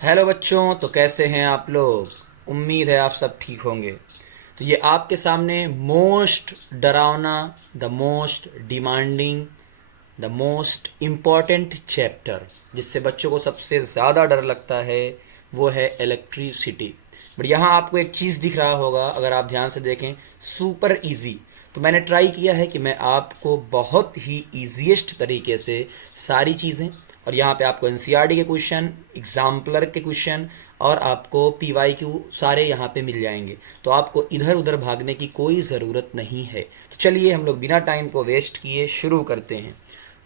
Hello बच्चों, तो कैसे हैं आप लोग। उम्मीद है आप सब ठीक होंगे। तो ये आपके सामने मोस्ट डरावना, the most demanding, the most important chapter जिससे बच्चों को सबसे ज़्यादा डर लगता है वो है इलेक्ट्रिसिटी। बट यहाँ आपको एक चीज़ दिख रहा होगा अगर आप ध्यान से देखें, सुपर इजी। तो मैंने ट्राई किया है कि मैं आपको बहुत ही ईजीएस्ट तरीके से सारी चीज़ें, और यहाँ पे आपको एनसीईआरटी के क्वेश्चन, एग्जाम्पलर के क्वेश्चन और आपको पीवाईक्यू सारे यहाँ पे मिल जाएंगे। तो आपको इधर उधर भागने की कोई ज़रूरत नहीं है। तो चलिए हम लोग बिना टाइम को वेस्ट किए शुरू करते हैं।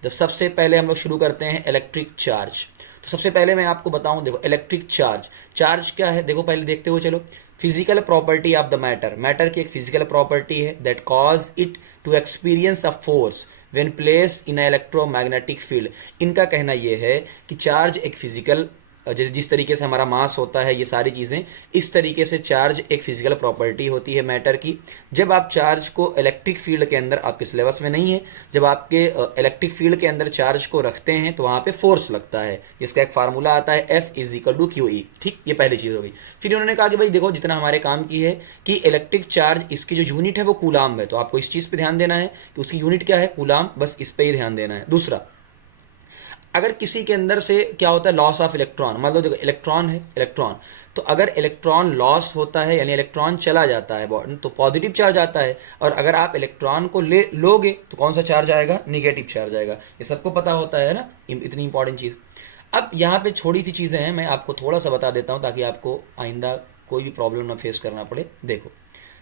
तो सबसे पहले हम लोग शुरू करते हैं इलेक्ट्रिक चार्ज। तो सबसे पहले मैं आपको बताऊं, देखो इलेक्ट्रिक चार्ज, चार्ज क्या है देखो पहले देखते हुए चलो। Physical property of the matter, matter की एक फिजिकल प्रॉपर्टी है that cause it to experience a force when place in electromagnetic field. इनका कहना यह है कि चार्ज एक फिजिकल, जिस तरीके से हमारा मास होता है, ये सारी चीज़ें इस तरीके से चार्ज एक फिजिकल प्रॉपर्टी होती है मैटर की। जब आप चार्ज को इलेक्ट्रिक फील्ड के अंदर, आपके सिलेबस में नहीं है, जब आपके इलेक्ट्रिक फील्ड के अंदर चार्ज को रखते हैं तो वहाँ पे फोर्स लगता है। इसका एक फार्मूला आता है F=QE। ठीक, ये पहली चीज़ हो गई। फिर उन्होंने कहा कि भाई देखो जितना हमारे काम की है कि इलेक्ट्रिक चार्ज, इसकी जो यूनिट है वो कूलाम है, तो आपको इस चीज़ पर ध्यान देना है कि उसकी यूनिट क्या है, कूलाम, बस इस पर ही ध्यान देना है। दूसरा, अगर किसी के अंदर से क्या होता है, लॉस ऑफ इलेक्ट्रॉन, मान लो देखो इलेक्ट्रॉन है, इलेक्ट्रॉन, तो अगर इलेक्ट्रॉन लॉस होता है यानी इलेक्ट्रॉन चला जाता है तो पॉजिटिव चार्ज आता है, और अगर आप इलेक्ट्रॉन को ले लोगे तो कौन सा चार्ज आएगा, निगेटिव चार्ज आएगा। ये सबको पता होता है ना, इतनी इंपॉर्टेंट चीज़। अब यहाँ पे छोटी सी चीज़ें हैं, मैं आपको थोड़ा सा बता देता हूँ ताकि आपको आइंदा कोई भी प्रॉब्लम ना फेस करना पड़े। देखो,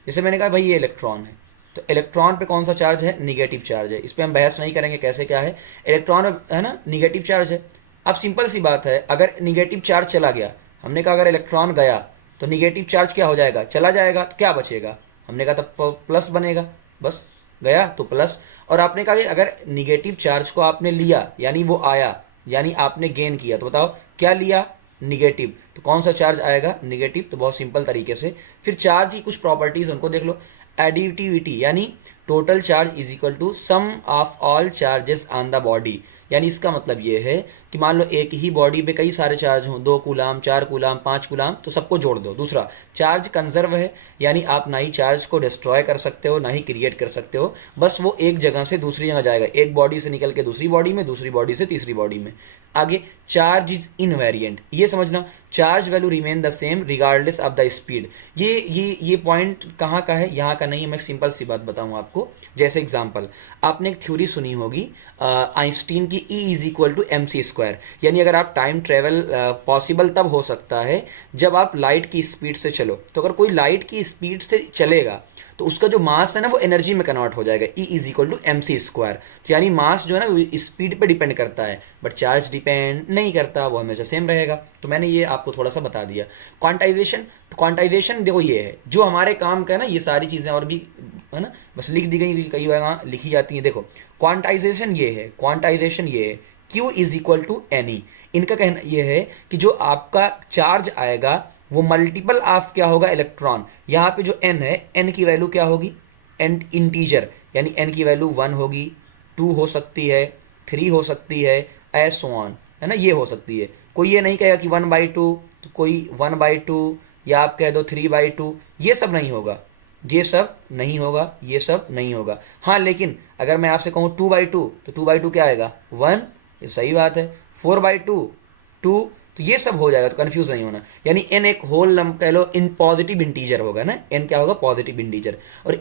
जैसे मैंने कहा भाई ये इलेक्ट्रॉन है, तो इलेक्ट्रॉन पे कौन सा चार्ज है, निगेटिव चार्ज है। इस पर हम बहस नहीं करेंगे कैसे क्या है, इलेक्ट्रॉन है ना, निगेटिव चार्ज है। अब सिंपल सी बात है, अगर निगेटिव चार्ज चला गया, हमने कहा अगर इलेक्ट्रॉन गया तो निगेटिव चार्ज क्या हो जाएगा, चला जाएगा, तो क्या बचेगा, हमने कहा तो प्लस बनेगा, बस गया तो प्लस। और आपने कहा कि अगर निगेटिव चार्ज को आपने लिया यानी वो आया, यानी आपने गेन किया, तो बताओ क्या लिया, निगेटिव, तो कौन सा चार्ज आएगा, निगेटिव। तो बहुत सिंपल तरीके से फिर चार्ज की कुछ प्रॉपर्टीज उनको देख लो। एडिटिविटी यानी total charge is equal to sum of all charges on the body, यानी इसका मतलब ये है कि मान लो एक ही बॉडी पे कई सारे चार्ज हों, 2 कूलाम, 4 कूलाम, 5 कूलाम, तो सबको जोड़ दो। दूसरा, चार्ज कंजर्व है, यानी आप ना ही चार्ज को डिस्ट्रॉय कर सकते हो ना ही क्रिएट कर सकते हो, बस वो एक जगह से दूसरी जगह जाएगा, एक बॉडी से निकल के दूसरी बॉडी में, दूसरी बॉडी से तीसरी बॉडी में। आगे, चार्ज इज इनवेरिएंट, ये समझना, charge value remain the same regardless of the speed. ये पॉइंट कहाँ का है, यहाँ का नहीं है। मैं सिंपल सी बात बताऊँ आपको, जैसे एग्जांपल, आपने एक थ्योरी सुनी होगी आइंस्टीन की, E=mc², यानी अगर आप टाइम ट्रेवल पॉसिबल तब हो सकता है जब आप लाइट की स्पीड से चलो। तो अगर कोई लाइट की स्पीड से चलेगा तो उसका जो मास है ना वो एनर्जी में कन्वर्ट हो जाएगा, E=mc²। तो यानी मास जो है ना वो स्पीड पे डिपेंड करता है, बट चार्ज डिपेंड नहीं करता, वो हमेशा सेम रहेगा। तो मैंने ये आपको थोड़ा सा बता दिया। क्वांटाइजेशन, तो क्वांटाइजेशन देखो ये है जो हमारे काम का है ना, ये सारी चीज़ें और भी है ना, बस लिख दी गई, कई बार लिखी जाती हैं। देखो क्वांटाइजेशन ये है, क्वांटाइजेशन ये है, Q=Ne। इनका कहना ये है कि जो आपका चार्ज आएगा वो मल्टीपल ऑफ क्या होगा, इलेक्ट्रॉन। यहाँ पे जो n है, n की वैल्यू क्या होगी, n इंटीजर, यानी n की वैल्यू 1 होगी, 2 हो सकती है, 3 हो सकती है, एस ऑन, है ना, ये हो सकती है। कोई ये नहीं कहेगा कि 1/2, तो कोई 1/2, या आप कह दो 3/2, ये सब नहीं होगा, ये सब नहीं होगा, ये सब नहीं होगा। हाँ, लेकिन अगर मैं आपसे कहूँ 2/2, तो 2/2 क्या आएगा, 1, ये सही बात है। 4/2, 2, तो ये सब हो जाएगा, तो कंफ्यूज नहीं होना। यानी n एक होल नंबर कह लो, इन पॉजिटिव इंटीजर होगा ना, n क्या होगा, पॉजिटिव इंटीजर। और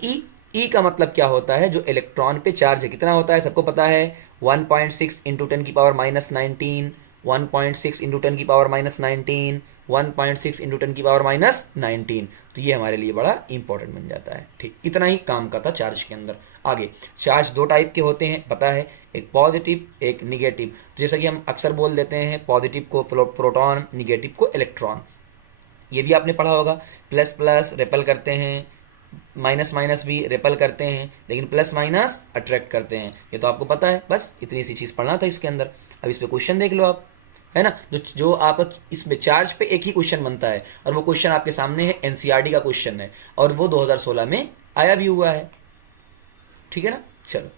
E का मतलब क्या होता है, जो इलेक्ट्रॉन पे चार्ज है कितना होता है, सबको पता है, 1.6 इंटू 10⁻19, 1.6 इंटू 10⁻19, 1.6 इंटू 10⁻19। तो ये हमारे लिए बड़ा इंपॉर्टेंट बन जाता है। ठीक, इतना ही काम का था चार्ज के अंदर। आगे, चार्ज दो टाइप के होते हैं पता है, एक पॉजिटिव एक निगेटिव। तो जैसा कि हम अक्सर बोल देते हैं, पॉजिटिव को प्रोटॉन, निगेटिव को इलेक्ट्रॉन। ये भी आपने पढ़ा होगा, प्लस प्लस रिपेल करते हैं, माइनस माइनस भी रिपेल करते हैं, लेकिन प्लस माइनस अट्रैक्ट करते हैं। ये तो आपको पता है, बस इतनी सी चीज़ पढ़ना था इसके अंदर। अब इस पे क्वेश्चन देख लो आप, है ना, जो जो आप इसमें चार्ज पे एक ही क्वेश्चन बनता है, और वो क्वेश्चन आपके सामने है, एनसीईआरटी का क्वेश्चन है, और वो 2016 में आया भी हुआ है। ठीक है ना, चलो।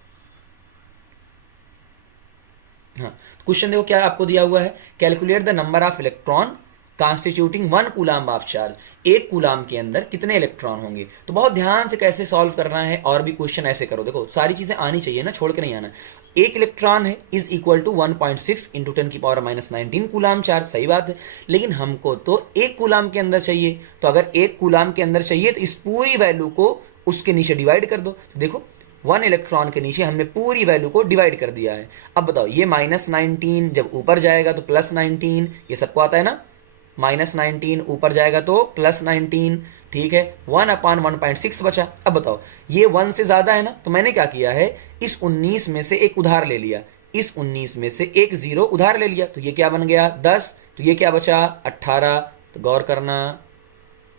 हाँ, क्वेश्चन देखो क्या आपको दिया हुआ है, calculate the number of electron constituting 1 coulomb of charge, एक कूलाम के अंदर कितने इलेक्ट्रॉन होंगे। तो बहुत ध्यान से कैसे सॉल्व करना है, और भी क्वेश्चन ऐसे करो, देखो सारी चीजें आनी चाहिए ना, छोड़ के नहीं आना। एक इलेक्ट्रॉन है is equal to 1.6 into 10⁻⁻19 coulomb charge, सही बात है, लेकिन हमको तो एक कूलाम के अंदर चाहिए। तो अगर एक कूलाम के अंदर चाहिए तो इस पूरी वैल्यू को उसके नीचे डिवाइड कर दो। तो देखो 1 इलेक्ट्रॉन के नीचे हमने पूरी वैल्यू को डिवाइड कर दिया है। अब बताओ ये -19 जब ऊपर जाएगा तो +19, ये सबको आता है ना, -19 ऊपर जाएगा तो +19, ठीक है, 1/1.6 बचा। अब बताओ ये 1 से ज्यादा है ना, तो मैंने क्या किया है, इस 19 में से एक उधार ले लिया, इस 19 में से एक 0 उधार ले लिया, तो ये क्या बन गया 10, तो ये क्या बचा 18। तो गौर करना,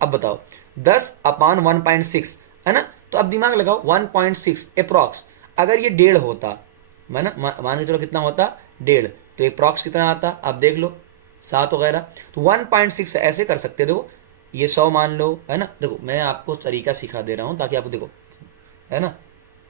अब बताओ 10/1.6 है ना, तो अब दिमाग लगाओ 1.6 अप्रॉक्स, अगर ये 1.5 होता, मान के चलो कितना होता 1.5, तो अप्रॉक्स कितना आता आप देख लो 7 वगैरह। तो 1.6 ऐसे कर सकते, देखो ये 100 मान लो, है ना। देखो मैं आपको तरीका सिखा दे रहा हूं ताकि आपको देखो, है ना,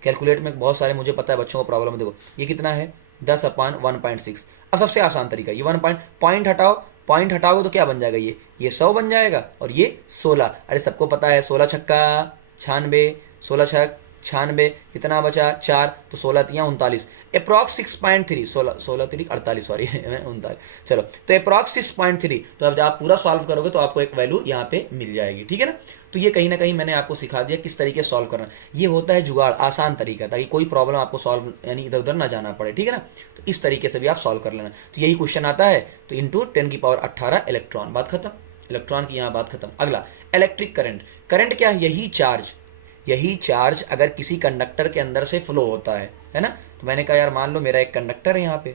कैलकुलेट में बहुत सारे मुझे पता है बच्चों को प्रॉब्लम है। देखो ये कितना है 10/1.6। अब सबसे आसान तरीका, ये 1 पॉइंट हटाओ, पॉइंट हटाओगे तो क्या बन जाएगा, ये 100 बन जाएगा और ये 16। अरे सबको पता है 16 छक्का 96, 16 छक 96, कितना बचा 4, तो 16 तियाँ 39, अप्रॉक्स 6.3, 16 3 48, सॉरी 39। चलो तो अप्रॉक्स 6.3, तो अब जब आप पूरा सॉल्व करोगे तो आपको एक वैल्यू यहाँ पे मिल जाएगी, ठीक है ना। तो ये कहीं ना कहीं मैंने आपको सिखा दिया किस तरीके से सॉल्व करना, ये होता है जुगाड़, आसान तरीका, ताकि कोई प्रॉब्लम आपको सॉल्व यानी इधर उधर ना जाना पड़े, ठीक है ना। तो इस तरीके से भी आप सॉल्व कर लेना। तो यही क्वेश्चन आता है, तो इंटू 10⁻18 इलेक्ट्रॉन, बात खत्म, इलेक्ट्रॉन की यहाँ बात खत्म। अगला इलेक्ट्रिक करंट, करंट क्या है, यही चार्ज अगर किसी कंडक्टर के अंदर से फ्लो होता है ना। तो मैंने कहा यार मान लो मेरा एक कंडक्टर है, यहाँ पे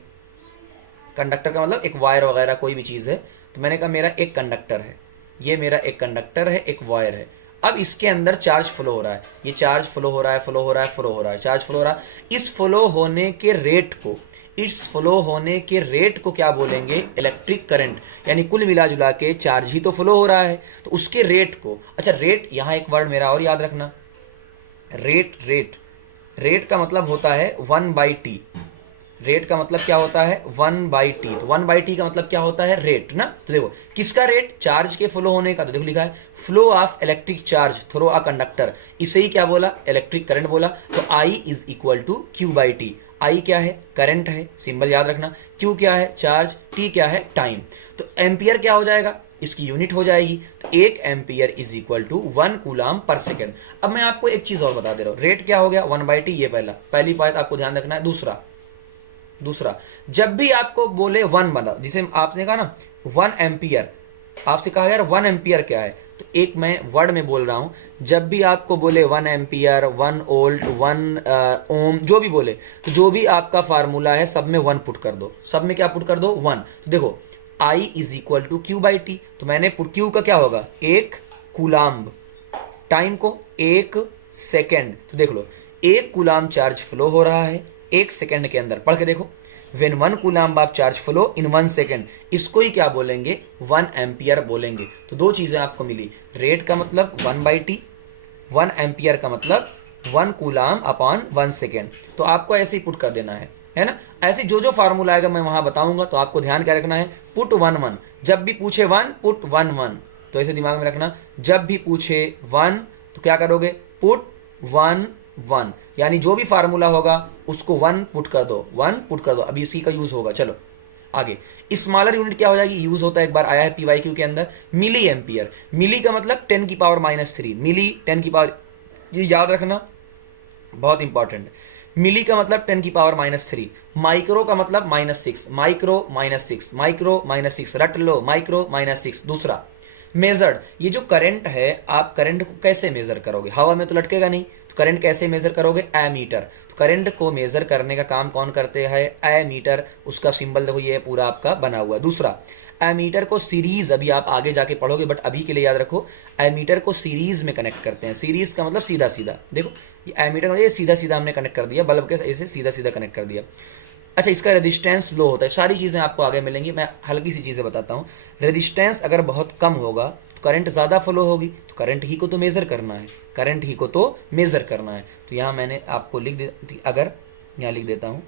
कंडक्टर का मतलब एक वायर वगैरह कोई भी चीज़ है, तो मैंने कहा मेरा एक कंडक्टर है, ये मेरा एक कंडक्टर है, एक वायर है। अब इसके अंदर चार्ज फ्लो हो रहा है, ये चार्ज फ्लो हो रहा है, फ्लो हो रहा है, फ्लो हो रहा है, चार्ज फ्लो हो रहा है। इस फ्लो होने के रेट को, इस फ्लो होने के रेट को क्या बोलेंगे, इलेक्ट्रिक करंट। यानी कुल मिला जुला के चार्ज ही तो फ्लो हो रहा है, तो उसके रेट को, अच्छा रेट, यहाँ एक वर्ड मेरा और याद रखना, रेट का मतलब होता है 1/t। रेट का मतलब क्या होता है 1/t, तो 1/t का मतलब क्या होता है रेट ना। तो देखो किसका रेट, चार्ज के फ्लो होने का, तो देखो लिखा है flow of electric charge through a conductor, इसे ही क्या बोला, इलेक्ट्रिक करंट बोला। तो I is equal to Q/T। I क्या है, करंट है, सिंबल याद रखना, Q क्या है, चार्ज, T क्या है, टाइम। तो एम्पियर क्या हो जाएगा, इसकी यूनिट हो जाएगी, तो 1 ampere is equal to 1 coulomb per second. अब मैं आपको एक चीज और बता दे रहा हूं, रेट क्या हो गया 1/t, ये पहली बात आपको ध्यान रखना है। दूसरा जब भी आपको बोले 1 बना, जिसे आपने कहा ना 1 एम्पियर, आपसे कहा यार 1 एम्पियर क्या है, तो एक मैं वर्ड में बोल रहा हूं, जब भी आपको बोले 1 एम्पियर, 1 वोल्ट, 1 ओम, जो भी बोले, तो जो भी आपका फार्मूला है सब में 1 पुट कर दो, सब में क्या पुट कर दो 1। तो देखो I is equal to Q/T, तो मैंने पुट Q का क्या होगा 1 कूलाम्ब, टाइम को 1 सेकेंड। तो देख लो 1 कूलाम चार्ज फ्लो हो रहा है 1 सेकेंड के अंदर, पढ़ के देखो, when 1 coulomb of charge flow in 1 second, इसको ही क्या बोलेंगे 1 एम्पियर बोलेंगे। तो दो चीजें आपको मिली, रेट का मतलब 1/t, 1 एम्पियर का मतलब 1 कूलाम अपॉन 1 सेकेंड। तो आपको ऐसे ही पुट कर देना है ना। ऐसे जो फार्मूला आएगा मैं वहां बताऊंगा, तो आपको ध्यान क्या रखना है, पुट 1 जब भी पूछे 1 पुट 1 तो ऐसे दिमाग में रखना, जब भी पूछे 1 तो क्या करोगे, पुट 1 यानी जो भी फार्मूला होगा उसको 1 पुट कर दो, 1 पुट कर दो, अभी इसी का यूज होगा। चलो आगे, स्मॉलर यूनिट क्या हो जाएगी, यूज होता है, एक बार आया है PYQ के अंदर, मिली एम्पियर। मिली का मतलब 10⁻³ मिली 10 ये याद रखना बहुत इंपॉर्टेंट है। मिली का मतलब 10⁻³ माइक्रो का मतलब -6, माइक्रो -6 रट लो, माइक्रो -6। दूसरा मेजर्ड, ये जो करंट है आप करंट को कैसे मेजर करोगे, हवा में तो लटकेगा नहीं, तो करंट कैसे मेजर करोगे, एमीटर। तो करंट को मेजर करने का काम कौन करते हैं, एमीटर, उसका सिंबल देखो ये पूरा आपका बना हुआ है। दूसरा एमीटर को सीरीज, अभी आप आगे जाके पढ़ोगे बट अभी के लिए याद रखो, एमीटर को सीरीज में कनेक्ट करते हैं। सीरीज का मतलब सीधा सीधा, देखो ये एमीटर ये सीधा सीधा हमने कनेक्ट कर दिया, बल्ब के ऐसे सीधा सीधा कनेक्ट कर दिया। अच्छा इसका रेजिस्टेंस लो होता है, सारी चीजें आपको आगे मिलेंगी, मैं हल्की सी चीजें बताता हूँ। रेजिस्टेंस अगर बहुत कम होगा तो करंट ज्यादा फ्लो होगी, तो करंट ही को तो मेजर करना है, करंट ही को तो मेजर करना है। तो यहाँ मैंने आपको लिख दे, अगर यहाँ लिख देता हूँ,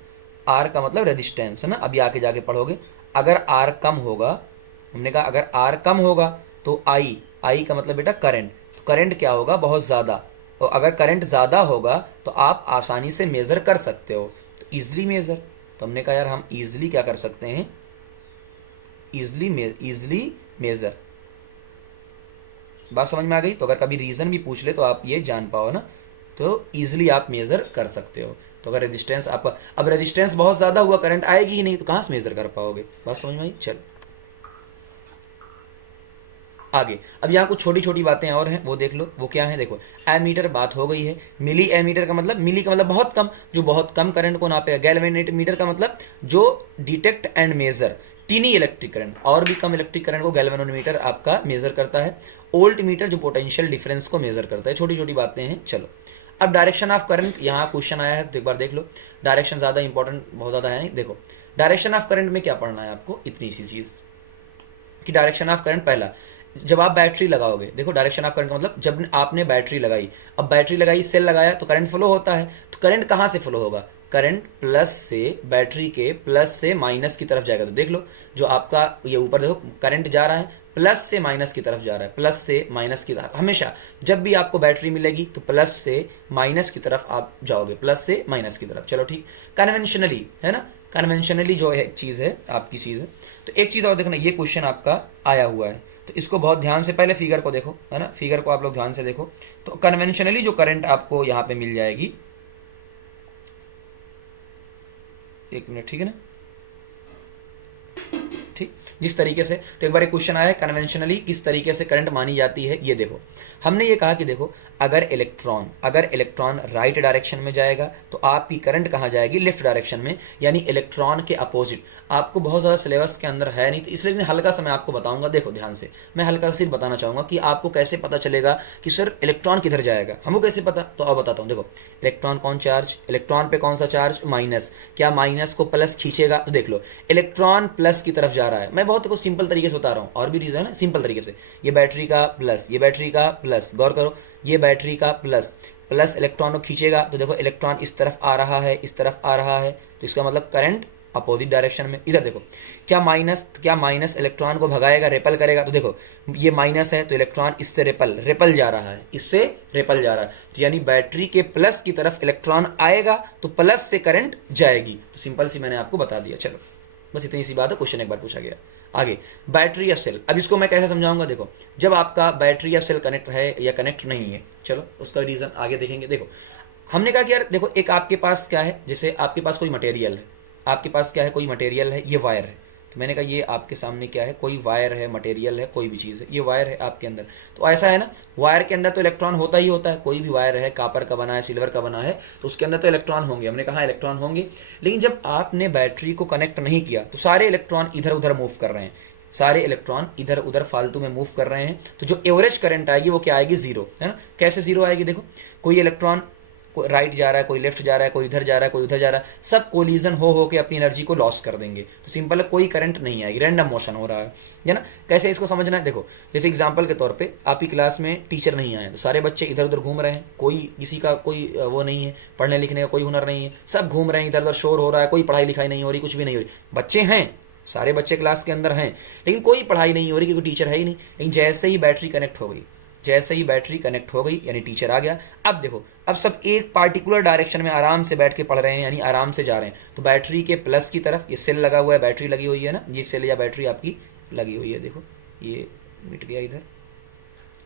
आर का मतलब रेजिस्टेंस है ना, अभी आके जाके पढ़ोगे, अगर आर कम होगा हमने कहा अगर आर कम होगा तो आई का मतलब बेटा करंट, तो करंट क्या होगा, बहुत ज़्यादा, और अगर करंट ज़्यादा होगा तो आप आसानी से मेज़र कर सकते हो, तो ईजिली मेज़र। तो हमने कहा यार हम ईजिली क्या कर सकते हैं, ईजिली मेज़र। बात समझ में आ गई? तो अगर कभी रीज़न भी पूछ ले तो आप ये जान पाओ ना, तो ईजिली आप मेज़र कर सकते हो। तो अगर रेजिस्टेंस आप, अब रेजिस्टेंस बहुत ज़्यादा हुआ, करंट आएगी ही नहीं, तो कहाँ से मेज़र कर पाओगे? बात समझ में आई? चलो आगे। अब यहाँ कुछ छोटी छोटी बातें और हैं, वो देख लो। वो क्या है, देखो एमीटर बात हो गई है। मिली एमीटर का मतलब, मिली का मतलब बहुत कम, जो बहुत कम करंट को नापेगा। गैल्वेनोमीटर का मतलब जो detect and measure tiny electric current, और भी कम इलेक्ट्रिक करंट को गैल्वेनोमीटर आपका मेजर करता है। ओल्ट मीटर जो पोटेंशियल डिफरेंस को मेजर करता है। छोटी छोटी बातें हैं। चलो अब डायरेक्शन ऑफ करंट, यहाँ क्वेश्चन आया है तो एक बार देख लो। डायरेक्शन ज़्यादा इंपॉर्टेंट, बहुत ज़्यादा है नहीं। देखो डायरेक्शन ऑफ करंट में क्या पढ़ना है आपको, इतनी सी चीज़ कि डायरेक्शन ऑफ करंट, पहला जब आप बैटरी लगाओगे, देखो डायरेक्शन ऑफ करंट का मतलब जब आपने बैटरी लगाई, अब बैटरी लगाई, सेल लगाया, तो करंट फ्लो होता है। तो करंट कहाँ से फ्लो होगा, करंट प्लस से, बैटरी के प्लस से माइनस की तरफ जाएगा। तो देख लो जो आपका ये ऊपर देखो करंट जा रहा है, प्लस से माइनस की तरफ जा रहा है, प्लस से माइनस की तरफ। हमेशा जब भी आपको बैटरी मिलेगी तो प्लस से माइनस की तरफ आप जाओगे, प्लस से माइनस की तरफ। चलो ठीक, कन्वेंशनली है ना, कन्वेंशनली जो है चीज़ है आपकी चीज़ है। तो एक चीज़ और देखना, ये क्वेश्चन आपका आया हुआ है, तो इसको बहुत ध्यान से, पहले फिगर को देखो, है ना, फिगर को आप लोग ध्यान से देखो। तो कन्वेंशनली जो करंट आपको यहाँ पे मिल जाएगी, एक मिनट, ठीक है ना, ठीक, जिस तरीके से, तो एक बार एक क्वेश्चन आया है कन्वेंशनली किस तरीके से करंट मानी जाती है। ये देखो हमने ये कहा कि देखो अगर इलेक्ट्रॉन राइट डायरेक्शन में जाएगा तो आपकी करंट कहाँ जाएगी, लेफ्ट डायरेक्शन में, यानी इलेक्ट्रॉन के अपोजिट। आपको बहुत ज़्यादा सिलेबस के अंदर है नहीं, तो इसलिए हल्का सा मैं आपको बताऊंगा। देखो ध्यान से, मैं हल्का सा सिर्फ बताना चाहूंगा कि आपको कैसे पता चलेगा कि सर इलेक्ट्रॉन किधर जाएगा, हमको कैसे पता, तो अब बताता हूँ। देखो इलेक्ट्रॉन कौन चार्ज, इलेक्ट्रॉन पे कौन सा चार्ज, माइनस, क्या माइनस को प्लस खींचेगा, तो देख लो इलेक्ट्रॉन प्लस की तरफ जा रहा है। मैं बहुत कुछ सिंपल तरीके से बता रहा हूँ, और भी रीजन है, सिंपल तरीके से। ये बैटरी का प्लस, ये बैटरी का प्लस, गौर करो, ये बैटरी का प्लस, प्लस इलेक्ट्रॉन को खींचेगा, तो देखो इलेक्ट्रॉन इस तरफ आ रहा है, इस तरफ आ रहा है, तो इसका मतलब करंट अपोजिट डायरेक्शन में। इधर देखो क्या माइनस इलेक्ट्रॉन को भगाएगा, रेपल करेगा, तो देखो ये माइनस है तो इलेक्ट्रॉन इससे रेपल जा रहा है, इससे रेपल जा रहा है, तो यानी बैटरी के प्लस की तरफ इलेक्ट्रॉन आएगा तो प्लस से करंट जाएगी। तो सिंपल सी मैंने आपको बता दिया। चलो बस इतनी सी बात है, क्वेश्चन एक बार पूछा गया। आगे बैटरी या सेल, अब इसको मैं कैसे समझाऊंगा। देखो जब आपका बैटरी या सेल कनेक्ट है या कनेक्ट नहीं है, चलो उसका रीजन आगे देखेंगे। देखो हमने कहा कि यार देखो एक आपके पास क्या है, जैसे आपके पास कोई मटेरियल है, आपके पास क्या है, कोई मटेरियल है, ये वायर है। तो मैंने कहा ये आपके सामने क्या है, कोई वायर है, मटेरियल है, कोई भी चीज़ है, ये वायर है आपके अंदर। तो ऐसा है ना, वायर के अंदर तो इलेक्ट्रॉन होता ही होता है, कोई भी वायर है, कापर का बना है, सिल्वर का बना है, तो उसके अंदर तो इलेक्ट्रॉन होंगे, हमने कहा इलेक्ट्रॉन होंगे। लेकिन जब आपने बैटरी को कनेक्ट नहीं किया तो सारे इलेक्ट्रॉन इधर उधर मूव कर रहे हैं, सारे इलेक्ट्रॉन इधर उधर फालतू में मूव कर रहे हैं, तो जो एवरेज करंट आएगी वो क्या आएगी, जीरो, है ना। कैसे जीरो आएगी, देखो कोई इलेक्ट्रॉन राइट जा रहा है, कोई लेफ्ट जा रहा है, कोई इधर जा रहा है, कोई उधर जा रहा है, सब कोलिजन हो के अपनी एनर्जी को लॉस कर देंगे। तो सिंपल है, कोई करंट नहीं आएगी, रैंडम मोशन हो रहा है ना। कैसे इसको समझना है, देखो जैसे एग्जांपल के तौर पे आपकी क्लास में टीचर नहीं आए, तो सारे बच्चे इधर उधर घूम रहे हैं, कोई किसी का कोई वो नहीं है, पढ़ने लिखने का कोई हुनर नहीं है, सब घूम रहे हैं, इधर उधर शोर हो रहा है, कोई पढ़ाई लिखाई नहीं हो रही, कुछ भी नहीं हो रही। बच्चे हैं, सारे बच्चे क्लास के अंदर हैं, लेकिन कोई पढ़ाई नहीं हो रही क्योंकि टीचर है ही नहीं। लेकिन जैसे ही बैटरी कनेक्ट हो गई, जैसे ही बैटरी कनेक्ट हो गई यानी टीचर आ गया, अब देखो अब सब एक पार्टिकुलर डायरेक्शन में आराम से बैठ के पढ़ रहे हैं, यानी आराम से जा रहे हैं। तो बैटरी के प्लस की तरफ ये सेल लगा हुआ है, बैटरी लगी हुई है ना, ये सेल या बैटरी आपकी लगी हुई है। देखो ये मिट गया इधर,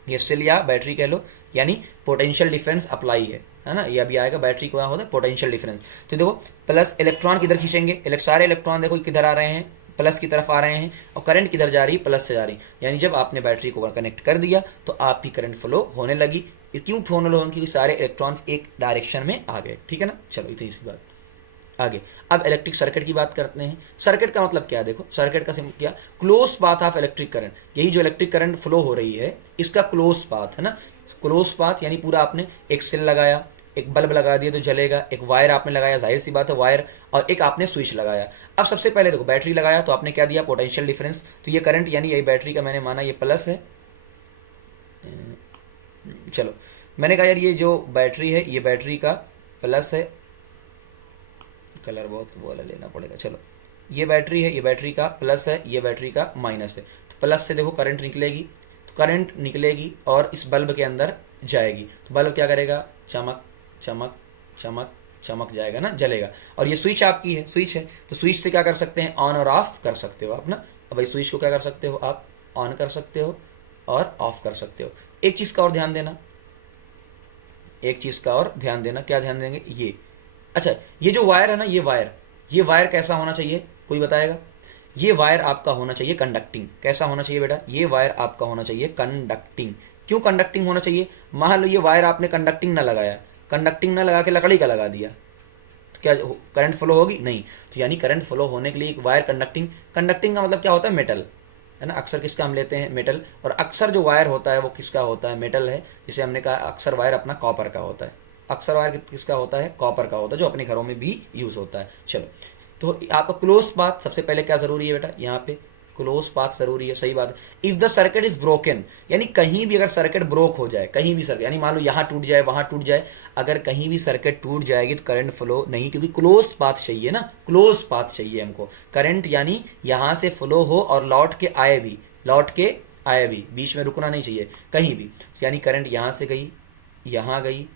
ये सेल या बैटरी कह लो, यानी पोटेंशियल डिफरेंस अप्लाई है ना। ये अभी आएगा, बैटरी को क्या होता है, पोटेंशियल डिफरेंस। तो देखो प्लस इलेक्ट्रॉन किधर खींचेंगे, सारे इलेक्ट्रॉन देखो किधर आ रहे हैं, प्लस की तरफ आ रहे हैं, और करंट किधर जा रही है, प्लस से जा रही है। यानी जब आपने बैटरी को कनेक्ट कर दिया तो आपकी करंट फ्लो होने लगी। क्यों होने लगी, क्योंकि सारे इलेक्ट्रॉन एक डायरेक्शन में आ गए, ठीक है ना। चलो इतनी सी बात। आगे अब इलेक्ट्रिक सर्किट की बात करते हैं। सर्किट का मतलब क्या है, देखो सर्किट का सिंपल क्या, close path of electric current. यही जो इलेक्ट्रिक करंट फ्लो हो रही है इसका क्लोज पाथ है ना। क्लोज पाथ यानी पूरा आपने एक सेल लगाया, एक बल्ब लगा दिया तो जलेगा, एक वायर आपने लगाया, जाहिर सी बात है वायर, और एक आपने स्विच लगाया। अब सबसे पहले देखो बैटरी लगाया तो आपने क्या दिया, पोटेंशियल डिफरेंस। तो ये करंट यानी यही बैटरी का मैंने माना ये प्लस है, चलो मैंने कहा यार ये जो बैटरी है ये बैटरी का प्लस है, कलर बहुत वो वाला लेना पड़ेगा। चलो ये बैटरी है, ये बैटरी का प्लस है, ये बैटरी का माइनस है। तो प्लस से देखो करंट निकलेगी, तो करंट निकलेगी और इस बल्ब के अंदर जाएगी, तो बल्ब क्या करेगा, चमक चमक चमक चमक जाएगा ना, जलेगा। और ये स्विच आपकी है, स्विच है, तो स्विच से क्या कर सकते हैं, ऑन और ऑफ कर सकते हो आप ना। अब भाई स्विच को क्या कर सकते हो आप, ऑन कर सकते हो और ऑफ कर सकते हो। एक चीज़ का और ध्यान देना, एक चीज़ का और ध्यान देना, क्या ध्यान देंगे, ये अच्छा, ये जो वायर है ना, ये वायर कैसा होना चाहिए, कोई बताएगा। ये वायर आपका होना चाहिए कंडक्टिंग। कैसा होना चाहिए बेटा, ये वायर आपका होना चाहिए कंडक्टिंग। क्यों कंडक्टिंग होना चाहिए, मान लो ये वायर आपने कंडक्टिंग ना लगाया, कंडक्टिंग ना लगा के लकड़ी का लगा दिया, तो क्या करंट फ्लो होगी, नहीं। तो यानी करंट फ्लो होने के लिए एक वायर कंडक्टिंग, कंडक्टिंग का मतलब क्या होता है, मेटल है ना। अक्सर किसका हम लेते हैं, मेटल। और अक्सर जो वायर होता है वो किसका होता है, मेटल है। जिसे हमने कहा अक्सर वायर अपना कॉपर का होता है, अक्सर वायर किसका होता है, कॉपर का होता है, जो अपने घरों में भी यूज होता है। चलो, तो आपका क्लोज पाथ सबसे पहले क्या जरूरी है बेटा, यहाँ पे क्लोज पाथ जरूरी है, सही बात है। If the circuit is broken, यानी कहीं भी अगर सर्किट ब्रोक हो जाए, कहीं भी सर्किट, यानी मान लो यहाँ टूट जाए वहां टूट जाए, अगर कहीं भी सर्किट टूट जाएगी तो करंट फ्लो नहीं, क्योंकि क्लोज पाथ चाहिए ना, क्लोज पाथ चाहिए हमको। करंट यानी यहां से फ्लो हो और लौट के आए भी, लौट के आए भी, बीच में रुकना नहीं चाहिए कहीं भी। यानी करंट यहां से गई, यहां गई,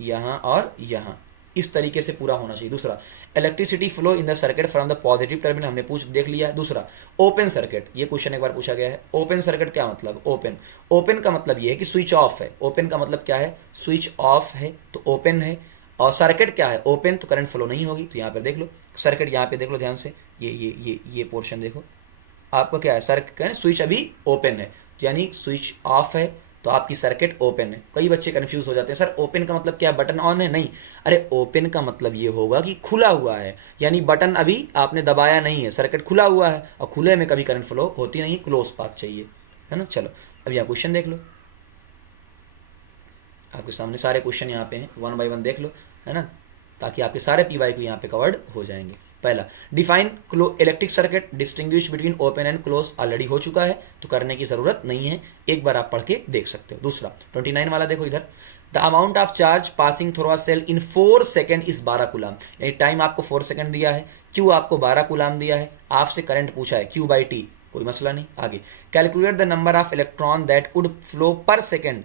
यहां और यहां, इस तरीके से पूरा होना चाहिए। दूसरा, electricity flow in the circuit from the positive terminal, हमने देख लिया। दूसरा, ओपन सर्किट, ये क्वेश्चन एक बार पूछा गया है। ओपन सर्किट क्या मतलब, ओपन, ओपन का मतलब ये है कि स्विच ऑफ है। ओपन का मतलब क्या है, स्विच ऑफ है तो ओपन है। और सर्किट क्या है, ओपन, तो करंट फ्लो नहीं होगी। तो यहाँ पर देख लो सर्किट, यहाँ पे देख लो ध्यान से, ये पोर्शन देखो, आपको क्या है, सर्किट स्विच अभी ओपन है, यानी स्विच ऑफ है तो आपकी सर्किट ओपन है। कई बच्चे कंफ्यूज हो जाते हैं, सर ओपन का मतलब क्या, बटन ऑन है, नहीं। अरे ओपन का मतलब ये होगा कि खुला हुआ है, यानी बटन अभी आपने दबाया नहीं है, सर्किट खुला हुआ है, और खुले में कभी करंट फ्लो होती नहीं, क्लोज पाथ चाहिए, है ना। चलो अब यहाँ क्वेश्चन देख लो, आपके सामने सारे क्वेश्चन यहाँ पे हैं, वन बाय वन देख लो, है ना, ताकि आपके सारे पीवाई को यहाँ पे कवर्ड हो जाएंगे। पहला, define electric circuit, distinguish between open and close, already हो चुका है तो करने की जरूरत नहीं है, एक बार आप पढ़ के देख सकते हो। दूसरा 29 वाला देखो इधर, the amount of charge passing through a cell in 4 second is 12 coulomb, यानी टाइम आपको 4 सेकेंड दिया है, क्यू आपको 12 कूलाम दिया है, आपसे करंट पूछा है क्यू बाई टी, कोई मसला नहीं। आगे, calculate the number of electron that would flow per second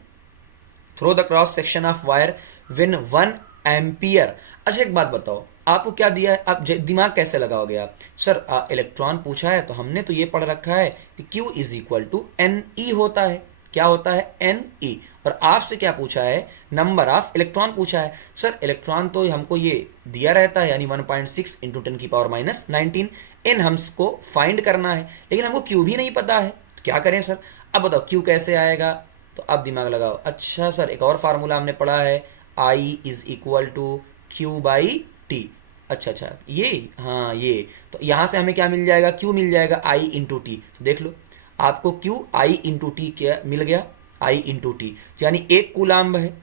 through the cross section of wire when 1 ampere. अच्छा एक बात बताओ, आपको क्या दिया है, आप दिमाग कैसे लगाओगे आप, सर इलेक्ट्रॉन पूछा है तो हमने तो ये पढ़ रखा है कि Q is equal to N E होता है, क्या होता है, एन ई। और आपसे क्या पूछा है, नंबर ऑफ इलेक्ट्रॉन पूछा है। सर इलेक्ट्रॉन तो हमको ये दिया रहता है, यानी 1.6 इंटू 10 की पावर माइनस 19, इन हमको फाइंड करना है, लेकिन हमको Q भी नहीं पता है, तो क्या करें सर। अब बताओ Q कैसे आएगा, तो अब दिमाग लगाओ। अच्छा सर एक और फार्मूला हमने पढ़ा है, I is equal to Q by T. अच्छा ये, हाँ ये, तो यहां से हमें क्या मिल जाएगा, Q मिल जाएगा I इंटू टी। तो देख लो आपको Q I इंटू टी क्या मिल गया, I इंटू टी, यानी 1 कूलाम्ब है।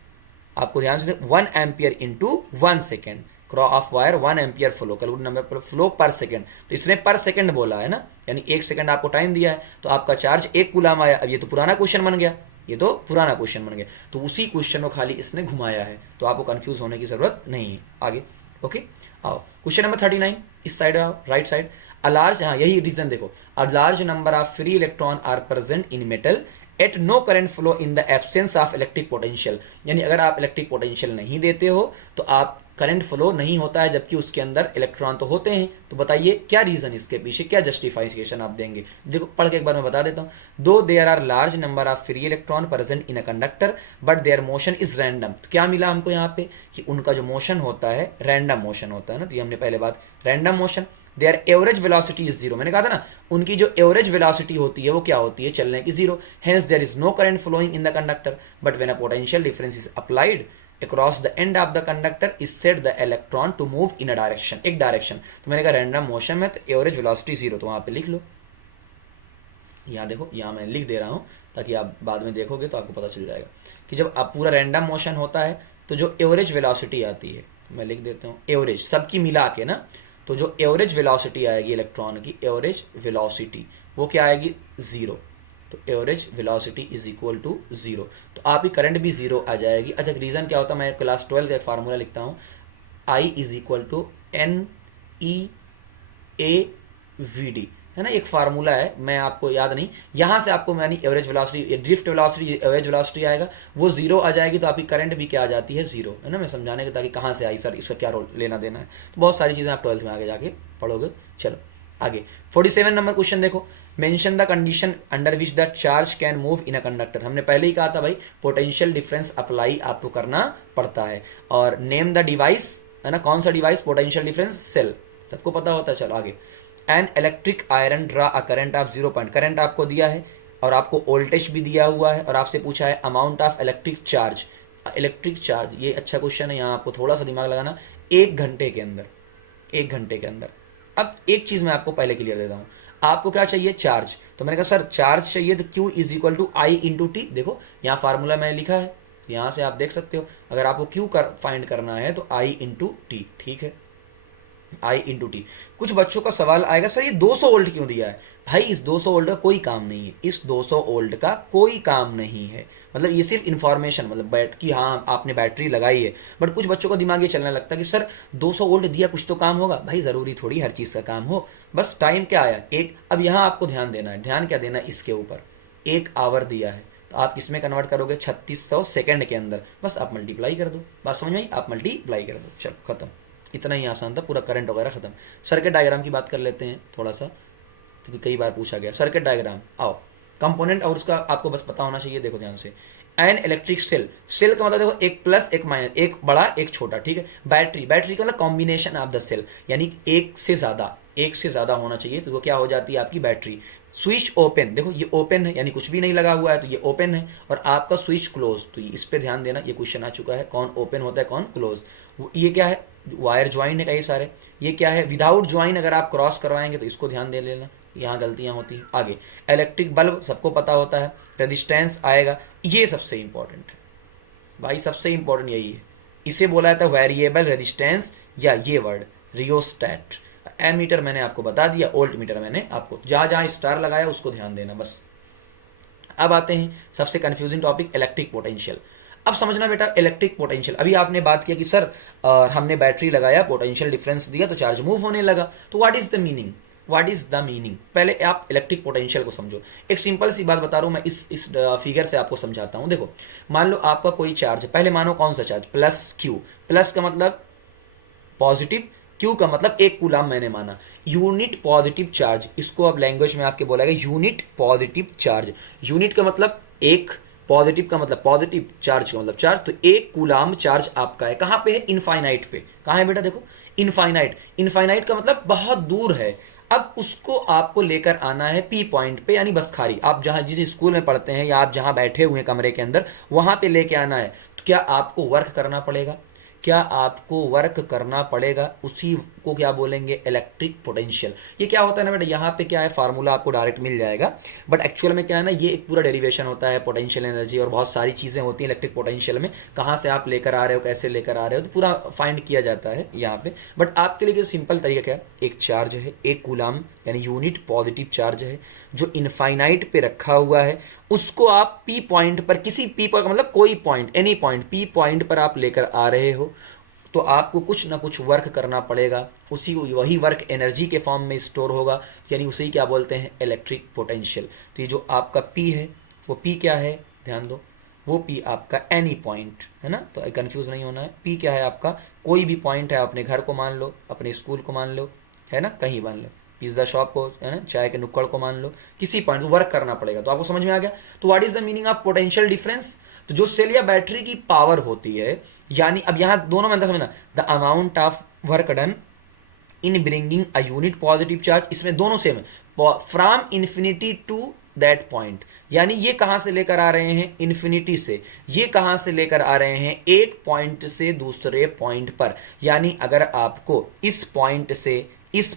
आपको ध्यान से 1 ampere into 1 second, cross of wire 1 ampere flow, calculate number flow per second, तो इसने पर सेकेंड बोला है ना, यानी 1 सेकेंड आपको टाइम दिया है, तो आपका चार्ज 1 कूलाम आया। अब ये तो पुराना क्वेश्चन बन गया, ये तो पुराना क्वेश्चन बन गया, तो उसी क्वेश्चन को खाली इसने घुमाया है, तो आपको कंफ्यूज होने की जरूरत नहीं है। आगे ओके, आओ क्वेश्चन नंबर 39, इस साइड आओ, राइट साइड। अ लार्ज, हाँ यही रीजन देखो, a large number of free electron are present in metal at no current flow in the absence of electric potential, यानी अगर आप इलेक्ट्रिक पोटेंशियल नहीं देते हो तो आप करंट फ्लो नहीं होता है, जबकि उसके अंदर इलेक्ट्रॉन तो होते हैं। तो बताइए क्या रीजन, इसके पीछे क्या जस्टिफिकेशन आप देंगे। देखो पढ़ के एक बार मैं बता देता हूँ। Though there are large number of free electron present in a conductor but their motion is random, तो क्या मिला हमको यहाँ पे कि उनका जो मोशन होता है रैंडम मोशन होता है ना, तो ये हमने पहले बात, random motion. There average velocity is zero, मैंने कहा था ना उनकी जो एवरेज वेलोसिटी होती है वो क्या होती है, चलने की जीरो। Hence there is no current flowing in the conductor but when a potential difference is applied across the end of the conductor is set the electron to move in a direction, एक direction. तो मैंने कहा random motion में तो average velocity zero, तो वहां पे लिख लो, यहाँ देखो, यहाँ मैं लिख दे रहा हूं ताकि आप बाद में देखोगे तो आपको पता चल जाएगा कि जब आप पूरा रैंडम मोशन होता है तो जो एवरेज वेलोसिटी आती है, मैं लिख देता हूँ एवरेज, सबकी मिला के ना, तो जो एवरेज वेलोसिटी आएगी इलेक्ट्रॉन की, एवरेज वेलोसिटी वो क्या आएगी, जीरो। तो average velocity is equal to zero, तो आपकी करंट भी जीरो आ जाएगी। अच्छा रीजन क्या होता है, मैं क्लास 12 का एक फार्मूला लिखता हूँ, I is equal to N E A V D, है ना, एक फार्मूला है, मैं आपको याद नहीं, यहाँ से आपको यानी average velocity, drift velocity, average velocity आएगा, वो जीरो आ जाएगी तो आपकी करंट भी क्या आ जाती है, जीरो, है ना। मैं समझाने के ताकि कहाँ से आई सर, इसका क्या रोल लेना देना है, तो बहुत सारी चीज़ें आप 12th में आगे जाके पढ़ोगे। चलो आगे 47 नंबर क्वेश्चन देखो, mention the condition under which the charge can move in a conductor. हमने पहले ही कहा था भाई पोटेंशियल डिफरेंस अप्लाई आपको करना पड़ता है, और नेम द डिवाइस, है ना, कौन सा डिवाइस, पोटेंशियल डिफरेंस सेल, सबको पता होता है। चलो आगे, an electric iron draw a current of 0 point, current आपको दिया है और आपको वोल्टेज भी दिया हुआ है, और आपसे पूछा है amount of electric charge. Electric charge, ये अच्छा क्वेश्चन है, यहाँ आपको थोड़ा सा दिमाग लगाना। 1 घंटे के अंदर, 1 घंटे के अंदर। अब एक चीज मैं आपको पहले क्लियर देता हूँ, आपको क्या चाहिए, चार्ज। तो मैंने कहा सर चार्ज चाहिए तो Q is equal to I into T. देखो यहाँ फार्मूला मैंने लिखा है, यहाँ से आप देख सकते हो, अगर आपको Q फाइंड करना है तो आई इंटू टी, ठीक है, आई इंटू टी। कुछ बच्चों का सवाल आएगा सर ये 200 वोल्ट क्यों दिया है। भाई इस 200 वोल्ट का कोई काम नहीं है, इस 200 वोल्ट का कोई काम नहीं है, मतलब ये सिर्फ इन्फॉर्मेशन, मतलब बैट कि हाँ आपने बैटरी लगाई है, बट कुछ बच्चों का दिमाग ये चलने लगता है कि सर 200 वोल्ट दिया कुछ तो काम होगा। भाई जरूरी थोड़ी हर चीज का काम हो, बस टाइम क्या आया एक। अब यहाँ आपको ध्यान देना है, ध्यान क्या देना है, इसके ऊपर 1 आवर दिया है तो आप किसमें कन्वर्ट करोगे, 3600 सेकंड के अंदर, बस आप मल्टीप्लाई कर दो। बात समझ में आई, आप मल्टीप्लाई कर दो, चलो खत्म। इतना ही आसान था, पूरा करंट वगैरह खत्म। सर्किट डायग्राम की बात कर लेते हैं थोड़ा सा, क्योंकि कई बार पूछा गया। सर्किट डायग्राम, आओ कंपोनेंट और उसका आपको बस पता होना चाहिए। देखो ध्यान से, एन इलेक्ट्रिक सेल, सेल का मतलब देखो एक प्लस एक माइनस, एक बड़ा एक छोटा, ठीक है। बैटरी, बैटरी का मतलब कॉम्बिनेशन ऑफ द सेल, यानी एक से ज्यादा होना चाहिए, तो वो क्या हो जाती है आपकी बैटरी। स्विच ओपन, देखो ये ओपन है यानी कुछ भी नहीं लगा हुआ है तो ये ओपन है, और आपका स्विच क्लोज, तो इस पे ध्यान देना, ये क्वेश्चन आ चुका है, कौन ओपन होता है कौन क्लोज। ये क्या है, वायर ज्वाइन है कई सारे। ये क्या है, विदाउट ज्वाइन, अगर आप क्रॉस करवाएंगे तो इसको ध्यान दे लेना, यहाँ गलतियां होती हैं। आगे इलेक्ट्रिक बल्ब सबको पता होता है, रेजिस्टेंस आएगा, ये सबसे इंपॉर्टेंट है भाई, सबसे इंपॉर्टेंट यही है। इसे बोला जाता है वेरिएबल रेजिस्टेंस, या ये वर्ड रियोस्टैट। एमीटर मैंने आपको बता दिया, वोल्ट मीटर मैंने आपको, जहां जहां स्टार लगाया उसको ध्यान देना बस। अब आते हैं सबसे कंफ्यूजिंग टॉपिक, इलेक्ट्रिक पोटेंशियल। अब समझना बेटा, इलेक्ट्रिक पोटेंशियल, अभी आपने बात किया कि सर हमने बैटरी लगाया, पोटेंशियल डिफरेंस दिया तो चार्ज मूव होने लगा, तो what is the meaning, what is the meaning. पहले आप इलेक्ट्रिक पोटेंशियल को समझो। एक सिंपल सी बात बता रहा हूं मैं, इस फिगर से आपको समझाता हूं। देखो मान लो आपका कोई चार्ज, पहले मानो कौन सा चार्ज, प्लस क्यू, प्लस का मतलब पॉजिटिव, क्यू का मतलब 1 कूलाम मैंने माना, यूनिट पॉजिटिव चार्ज, इसको अब लैंग्वेज में आपके बोला गया यूनिट पॉजिटिव चार्ज। यूनिट का मतलब 1, पॉजिटिव का मतलब पॉजिटिव, चार्ज का मतलब चार्ज, तो 1 कूलाम चार्ज आपका है। कहां पे है, इनफाइनाइट पे। कहां है बेटा, देखो इनफाइनाइट, इनफाइनाइट का मतलब बहुत दूर है। अब उसको आपको लेकर आना है पी पॉइंट पे, यानी बस खारी, आप जहां जिस स्कूल में पढ़ते हैं या आप जहां बैठे हुए हैं कमरे के अंदर, वहां पे लेके आना है। तो क्या आपको वर्क करना पड़ेगा, क्या आपको वर्क करना पड़ेगा, उसी को क्या बोलेंगे, इलेक्ट्रिक पोटेंशियल। ये क्या होता है ना बेटा, यहाँ पे क्या है, फार्मूला आपको डायरेक्ट मिल जाएगा, बट एक्चुअल में क्या है ना, ये एक पूरा डेरिवेशन होता है पोटेंशियल एनर्जी, और बहुत सारी चीजें होती हैं इलेक्ट्रिक पोटेंशियल में, कहाँ से आप लेकर आ रहे हो, कैसे लेकर आ रहे हो, तो पूरा फाइंड किया जाता है यहाँ पे। बट आपके लिए सिंपल तरीका क्या है, एक चार्ज है 1 कूलाम यानी यूनिट पॉजिटिव चार्ज है, जो इनफाइनाइट पे रखा हुआ है, उसको आप पी पॉइंट पर, किसी पी पर मतलब कोई point, any point, P point पर आप लेकर आ रहे हो, तो आपको कुछ ना कुछ वर्क करना पड़ेगा, उसी वही वर्क एनर्जी के फॉर्म में स्टोर होगा, यानी उसे ही क्या बोलते हैं, इलेक्ट्रिक पोटेंशियल। तो ये जो आपका पी है, वो पी क्या है, ध्यान दो, वो पी आपका एनी पॉइंट है ना, तो कंफ्यूज नहीं होना है। पी क्या है आपका, कोई भी पॉइंट है, अपने घर को मान लो, अपने स्कूल को मान लो, है ना, कहीं मान लो, पिज्जा शॉप को, है ना, चाय के नुक्कड़ को मान लो, किसी पॉइंट वर्क करना पड़ेगा। तो आपको समझ में आ गया। तो what is the meaning of potential difference, तो जो सेल या बैटरी की पावर होती है, यानी अब यहां दोनों में अंदर समझना, the amount of work done in bringing a unit positive charge, इसमें दोनों सेम है, from infinity to that point, यानी ये कहां से लेकर आ रहे हैं, इन्फिनिटी से, ये कहां से लेकर आ रहे हैं, एक पॉइंट से दूसरे पॉइंट पर। यानी अगर आपको इस पॉइंट से इस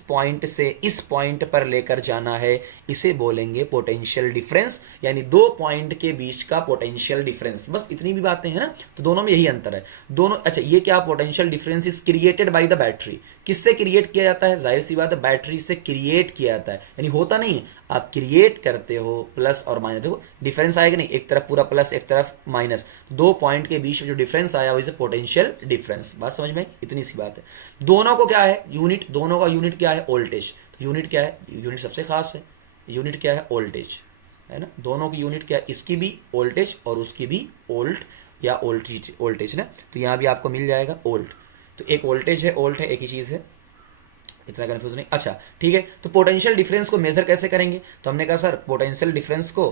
पॉइंट पर लेकर जाना है, इसे बोलेंगे पोटेंशियल डिफरेंस, यानी 2 पॉइंट के बीच का पोटेंशियल डिफरेंस। बस इतनी भी बातें हैं ना, तो दोनों में यही अंतर है। दोनों, अच्छा ये क्या, potential difference is created by the battery, किससे क्रिएट किया जाता है? जाहिर सी बात है बैटरी से क्रिएट किया जाता है, यानी होता नहीं है, आप क्रिएट करते हो प्लस और माइनस। देखो डिफरेंस आएगा नहीं, एक तरफ पूरा प्लस एक तरफ माइनस, दो पॉइंट के बीच में जो डिफरेंस आया वही से पोटेंशियल डिफरेंस। बात समझ में? इतनी सी बात है। दोनों को क्या है? यूनिट। दोनों का यूनिट क्या है? वोल्टेज। तो यूनिट क्या है? यूनिट सबसे खास है। यूनिट क्या है? वोल्टेज, है ना। दोनों की यूनिट क्या है? इसकी भी वोल्टेज और उसकी भी वोल्ट या वोल्टेज ना। तो यहाँ भी आपको मिल जाएगा वोल्ट। तो एक वोल्टेज है, वोल्ट है, एक ही चीज़ है, इतना कंफ्यूज नहीं। अच्छा ठीक है, तो पोटेंशियल डिफरेंस को मेजर कैसे करेंगे? तो हमने कहा सर पोटेंशियल डिफरेंस को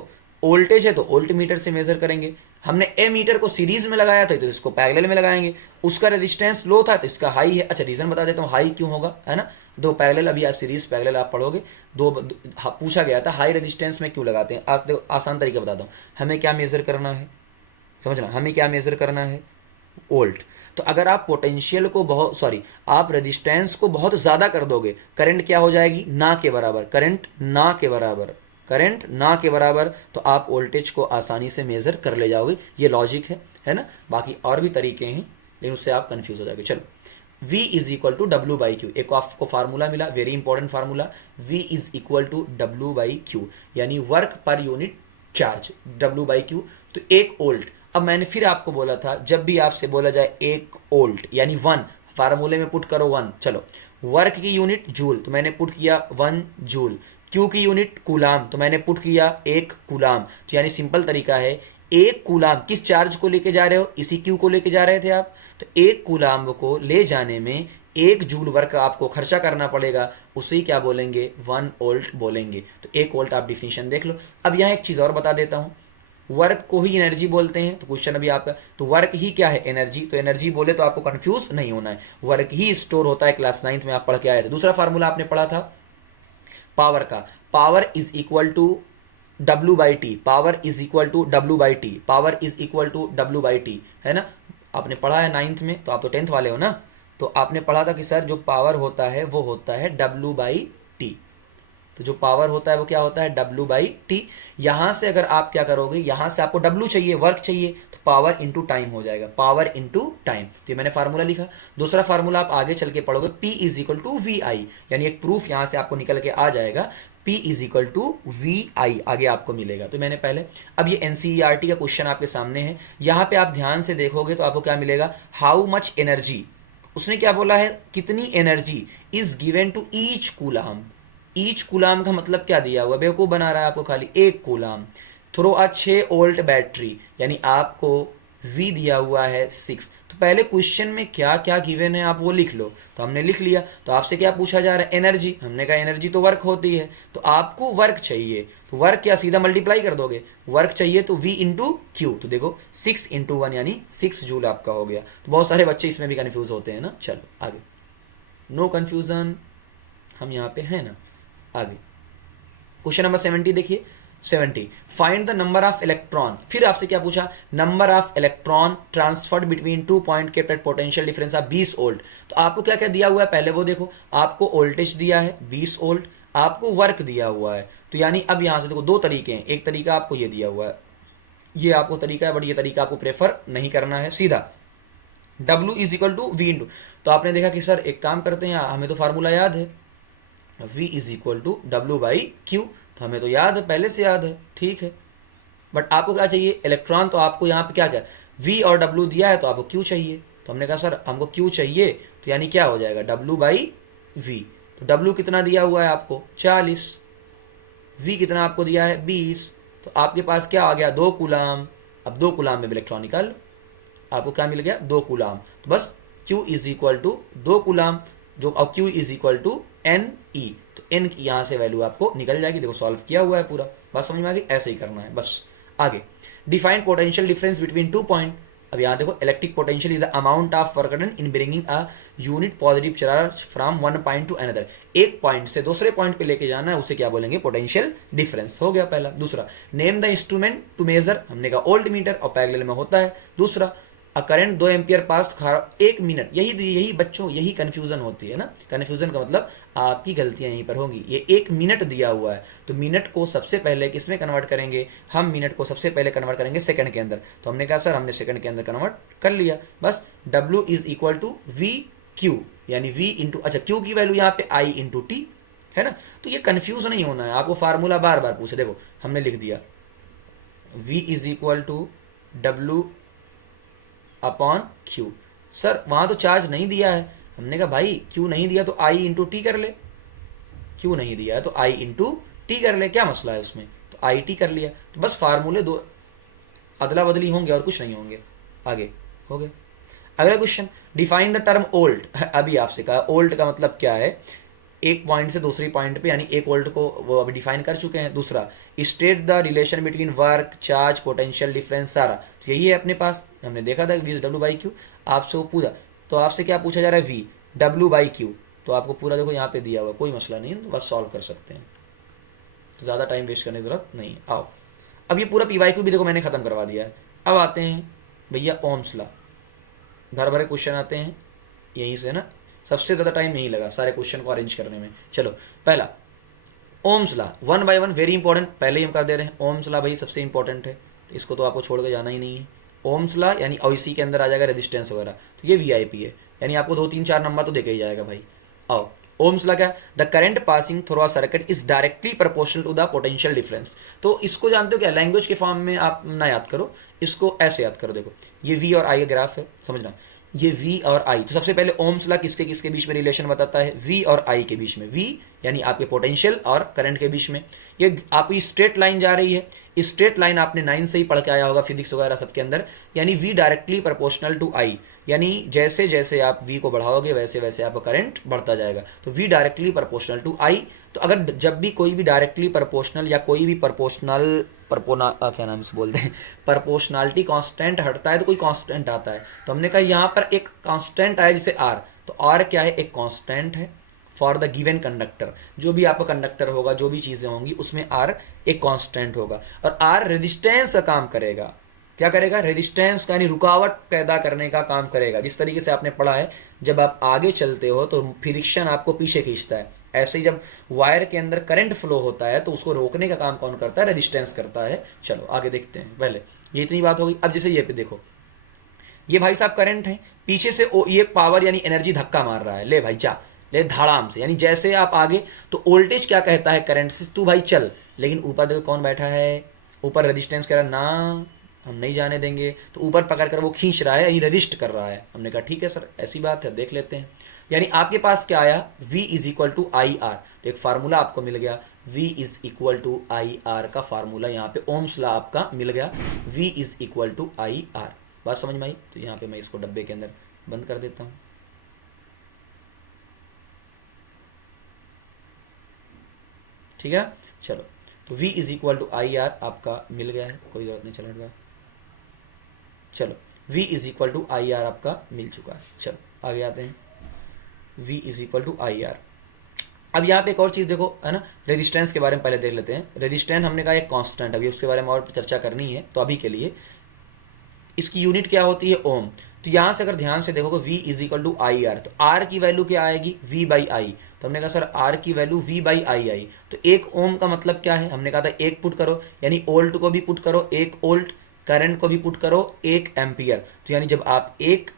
वोल्टेज है तो वोल्ट मीटर से मेजर करेंगे। हमने ए मीटर को सीरीज में लगाया था तो इसको पैरेलल में लगाएंगे। उसका रेजिस्टेंस लो था तो इसका हाई है। अच्छा रीजन बता देता हूँ हाई क्यों होगा, है ना। दो पैरेलल, अभी आज सीरीज पैरेलल आप पढ़ोगे। पूछा गया था हाई रेजिस्टेंस में क्यों लगाते हैं। आज देखो आसान तरीका बताता हूँ। हमें क्या मेजर करना है, समझना, हमें क्या मेजर करना है? वोल्ट। तो अगर आप पोटेंशियल को बहुत आप रेजिस्टेंस को बहुत ज्यादा कर दोगे, करंट क्या हो जाएगी? ना के बराबर। करंट ना के बराबर, करंट ना के बराबर, तो आप वोल्टेज को आसानी से मेजर कर ले जाओगे। ये लॉजिक है ना। बाकी और भी तरीके हैं लेकिन उससे आप कंफ्यूज हो जाओगे। चलो, V is equal to W by Q. एक आपको फार्मूला मिला, very important formula. V is equal to W by Q, यानी work per unit charge, W by Q. तो एक वोल्ट। अब मैंने फिर आपको बोला था जब भी आपसे बोला जाए एक वोल्ट यानी 1, फार्मूले में पुट करो 1। चलो, वर्क की यूनिट जूल, तो मैंने पुट किया 1 जूल। क्यू की यूनिट कूलाम, तो मैंने पुट किया 1 कूलाम। तो यानी सिंपल तरीका है, एक कूलाम किस चार्ज को लेके जा रहे हो? इसी क्यू को लेके जा रहे थे आप। तो एक कूलाम को ले जाने में 1 जूल वर्क आपको खर्चा करना पड़ेगा, उसे क्या बोलेंगे? 1 वोल्ट बोलेंगे। तो 1 वोल्ट आप डिफिनीशन देख लो। अब यहाँ एक चीज और बता देता हूं, वर्क को ही एनर्जी बोलते हैं। तो क्वेश्चन अभी आपका, तो वर्क ही क्या है? एनर्जी। तो एनर्जी बोले तो आपको कंफ्यूज नहीं होना है, वर्क ही स्टोर होता है। क्लास 9th में आप पढ़ के आए थे। दूसरा फार्मूला आपने पढ़ा था पावर का, power is equal to W by T. Power is equal to W by T, power is equal to W by T, है ना। आपने पढ़ा है 9th में, तो आप तो 10th वाले हो ना। तो आपने पढ़ा था कि सर जो पावर होता है वो होता है डब्ल्यू बाई टी। तो जो पावर होता है वो क्या होता है? W by T. यहां से अगर आप क्या करोगे, यहां से आपको डब्ल्यू चाहिए, वर्क चाहिए, तो पावर इंटू टाइम हो जाएगा, पावर इंटू टाइम। तो ये मैंने फार्मूला लिखा। दूसरा फार्मूला आप आगे चल के पढ़ोगे, P is equal to V I, यानी एक प्रूफ यहां से आपको निकल के आ जाएगा, P is equal to V I आगे आपको मिलेगा। तो मैंने पहले, अब ये एनसीईआरटी का क्वेश्चन आपके सामने है। यहां पे आप ध्यान से देखोगे तो आपको क्या मिलेगा? हाउ मच एनर्जी, उसने क्या बोला है? कितनी energy is given to each coulomb. Each coulomb का मतलब क्या दिया हुआ? बेवकूफ बना रहा है आपको, खाली एक कूलाम थ्रो अ 6 वोल्ट बैटरी, यानी आपको V दिया हुआ है 6। तो पहले क्वेश्चन में क्या क्या गिवन है आप वो लिख लो। तो हमने लिख लिया। तो आपसे क्या पूछा जा रहा है? एनर्जी। हमने कहा एनर्जी तो वर्क होती है, तो आपको वर्क चाहिए, तो वर्क क्या सीधा मल्टीप्लाई कर दोगे? वर्क चाहिए तो V इंटू क्यू। तो देखो 6 इंटू 1 यानी 6 जूल आपका हो गया। तो बहुत सारे बच्चे इसमें भी कंफ्यूज होते हैं ना। चलो आगे, नो कंफ्यूजन, हम यहाँ पे है ना। आगे क्वेश्चन नंबर 70 देखिए। 70, find the number of electron. फिर आपसे क्या पूछा? Number of electron transferred between 2 point kept at potential difference of 20 volt. तो आपको क्या क्या दिया हुआ है पहले वो देखो। आपको वोल्टेज दिया है 20 वोल्ट, आपको वर्क दिया हुआ है। तो यानी अब यहां से देखो दो तरीके हैं। एक तरीका आपको ये दिया हुआ है, ये आपको तरीका है, बट ये तरीका आपको प्रेफर नहीं करना है। सीधा W is equal to V into, तो आपने देखा कि सर एक काम करते हैं, हमें तो फार्मूला याद है, V is equal to W by Q. तो हमें तो याद है, पहले से याद है, ठीक है। बट आपको क्या चाहिए? इलेक्ट्रॉन। तो आपको यहाँ पे क्या क्या V और W दिया है, तो आपको Q चाहिए। तो हमने कहा सर हमको Q चाहिए, तो यानी क्या हो जाएगा? W by V। तो W कितना दिया हुआ है आपको? 40। V कितना आपको दिया है? 20। तो आपके पास क्या आ गया? 2 कूलाम। अब 2 कूलाम में इलेक्ट्रॉन निकाल, आपको क्या मिल गया? 2 कूलाम। तो बस Q is equal to 2 coulomb, जो अब Q is equal to NE। तो N की यहां से वैल्यू आपको निकल जाएगी। देखो सॉल्व किया हुआ है पूरा, बस समझ में आ गई। ऐसे ही करना है बस। आगे, define potential difference between 2 point. अब यहां देखो, electric potential is the amount of work done in bringing a unit positive charge from one point two another. एक पॉइंट से दूसरे पॉइंट पे लेके जाना है, उसे क्या बोलेंगे? Potential difference. हो गया पहला। दूसरा, name the instrument to measure. हमने कहा वोल्ट मीटर, और पैरेलल में होता है। दूसरा, a current 2 ampere pass 1 minute. यही बच्चों यही कंफ्यूजन होती है ना। कंफ्यूजन का मतलब आपकी गलतियां यहीं पर होंगी। ये 1 मिनट दिया हुआ है, तो मिनट को सबसे पहले किसमें कन्वर्ट करेंगे? हम मिनट को सबसे पहले कन्वर्ट करेंगे सेकंड के अंदर। तो हमने कहा सर हमने सेकंड के अंदर कन्वर्ट कर लिया। बस W is equal to V Q, यानी V इंटू, अच्छा Q की वैल्यू यहाँ पे I इंटू टी है ना। तो ये कंफ्यूज नहीं होना है, आपको फार्मूला बार बार पूछे, देखो हमने लिख दिया V is equal to W upon Q. Sir वहां तो चार्ज नहीं दिया है, हमने कहा भाई क्यू नहीं दिया तो आई इंटू टी कर ले, क्यू नहीं दिया है तो आई इंटू टी कर ले, क्या मसला है उसमें, तो आई टी कर लिया। तो बस फार्मूले दो अदला बदली होंगे और कुछ नहीं होंगे। आगे हो गए। अगला क्वेश्चन, डिफाइन द टर्म ओल्ट। अभी आपसे कहा ओल्ट का मतलब क्या है, एक पॉइंट से दूसरी पॉइंट पे, यानी एक वोल्ट को वो अभी डिफाइन कर चुके हैं। दूसरा, state the relation between work, charge, potential difference, सारा तो यही है अपने पास, हमने देखा था वी डब्ल्यू बाई क्यू। आपसे वो पूछा, तो आपसे क्या पूछा जा रहा है, वी डब्ल्यू बाई क्यू, तो आपको पूरा देखो यहाँ पे दिया हुआ, कोई मसला नहीं, तो बस सॉल्व कर सकते हैं, तो ज़्यादा टाइम वेस्ट करने की जरूरत नहीं। आओ अब ये पूरा पी वाई क्यू भी देखो मैंने खत्म करवा दिया है। अब आते हैं भैया ओम्स लॉ, भर भरे क्वेश्चन आते हैं यहीं से ना, सबसे ज़्यादा टाइम यहीं लगा सारे क्वेश्चन को अरेंज करने में। चलो पहला Ohm's law, one by one, very important, पहले ही हम कर दे रहे हैं। ओम्स लॉ भाई सबसे इंपॉर्टेंट है, तो इसको तो आपको छोड़ के जाना ही नहीं है। ओम्स लॉ यानी और इसी के अंदर आ जाएगा रेजिस्टेंस वगैरह, तो ये वीआईपी है, यानी आपको 2 3 4 नंबर तो देके ही जाएगा भाई। आओ ओम्स लॉ क्या, the current passing through a circuit is directly proportional to the potential difference. तो इसको जानते हो क्या, लैंग्वेज के फॉर्म में आप ना याद करो, इसको ऐसे याद करो। देखो ये वी और आई का ग्राफ है, समझना, ये V और I, तो सबसे पहले ओम्स लॉ किसके किसके बीच में रिलेशन बताता है, V और I के बीच में। V यानी आपके पोटेंशियल और करंट के बीच में। ये आपकी स्ट्रेट लाइन जा रही है, स्ट्रेट लाइन आपने 9 से ही पढ़ के आया होगा फिजिक्स वगैरह सबके अंदर, यानी V directly proportional to I, यानी जैसे जैसे आप V को बढ़ाओगे वैसे वैसे आपका करंट बढ़ता जाएगा, तो V directly proportional to I। तो अगर जब भी कोई भी डायरेक्टली प्रोपोर्शनल या कोई भी प्रोपोर्शनल क्या नाम से बोलते हैं, प्रोपोर्शनलिटी कांस्टेंट हटता है तो कोई कांस्टेंट आता है। तो हमने कहा यहाँ पर एक कांस्टेंट आया जैसे R, तो R क्या है, एक कांस्टेंट है फॉर द गिवन कंडक्टर, जो भी आपका कंडक्टर होगा, जो भी चीजें होंगी उसमें R एक कांस्टेंट होगा। और R रेजिस्टेंस का काम करेगा, क्या करेगा, रेजिस्टेंस का यानी रुकावट पैदा करने का काम करेगा। जिस तरीके से आपने पढ़ा है, जब आप आगे चलते हो तो फ्रिक्शन आपको पीछे खींचता है, ऐसे ही जब वायर के अंदर करंट फ्लो होता है तो उसको रोकने का काम कौन करता है, रेजिस्टेंस करता है। चलो आगे देखते हैं, पहले ये इतनी बात हो गई। अब जैसे ये पे देखो, ये भाई साहब करंट है, पीछे से ये पावर यानी एनर्जी धक्का मार रहा है, ले भाई जा, ले धड़ाम से, यानी जैसे आप आगे, तो वोल्टेज क्या कहता है, करंट से तू भाई चल, लेकिन ऊपर देखो कौन बैठा है, ऊपर रेजिस्टेंस कह रहा है ना हम नहीं जाने देंगे, तो ऊपर पकड़ कर वो खींच रहा है, यानी रजिस्ट कर रहा है। हमने कहा ठीक है सर ऐसी बात है, देख लेते हैं। यानी आपके पास क्या आया, V is equal to I R, तो एक फार्मूला आपको मिल गया, V is equal to I R का फार्मूला यहाँ पे ओम्स लॉ आपका मिल गया, V is equal to I R. बात समझ में आई, तो यहाँ पे मैं इसको डब्बे के अंदर बंद कर देता हूँ। ठीक है, चलो तो V is equal to I R आपका मिल गया है, कोई जरूरत नहीं चलने का। चलो V is equal to I R आपका मिल चुका है। चलो आगे आते हैं, V is equal to I R. अब यहाँ पे एक और चीज देखो है ना, रेजिस्टेंस के बारे में पहले देख लेते हैं। रेजिस्टेंस हमने कहा एक कांस्टेंट, अभी उसके बारे में और चर्चा करनी है, तो अभी के लिए इसकी यूनिट क्या होती है, ओम। तो यहाँ से अगर ध्यान से देखोगे V is equal to I R, तो R की वैल्यू क्या आएगी, V बाई आई। तो हमने कहा सर R की value V by I I, तो एक ओम का मतलब क्या है, हमने कहा था एक पुट करो, यानी ओल्ट को भी पुट करो, एक ओल्ट, करंट को भी पुट करो, एक एम्पियर। तो यानी जब आप एक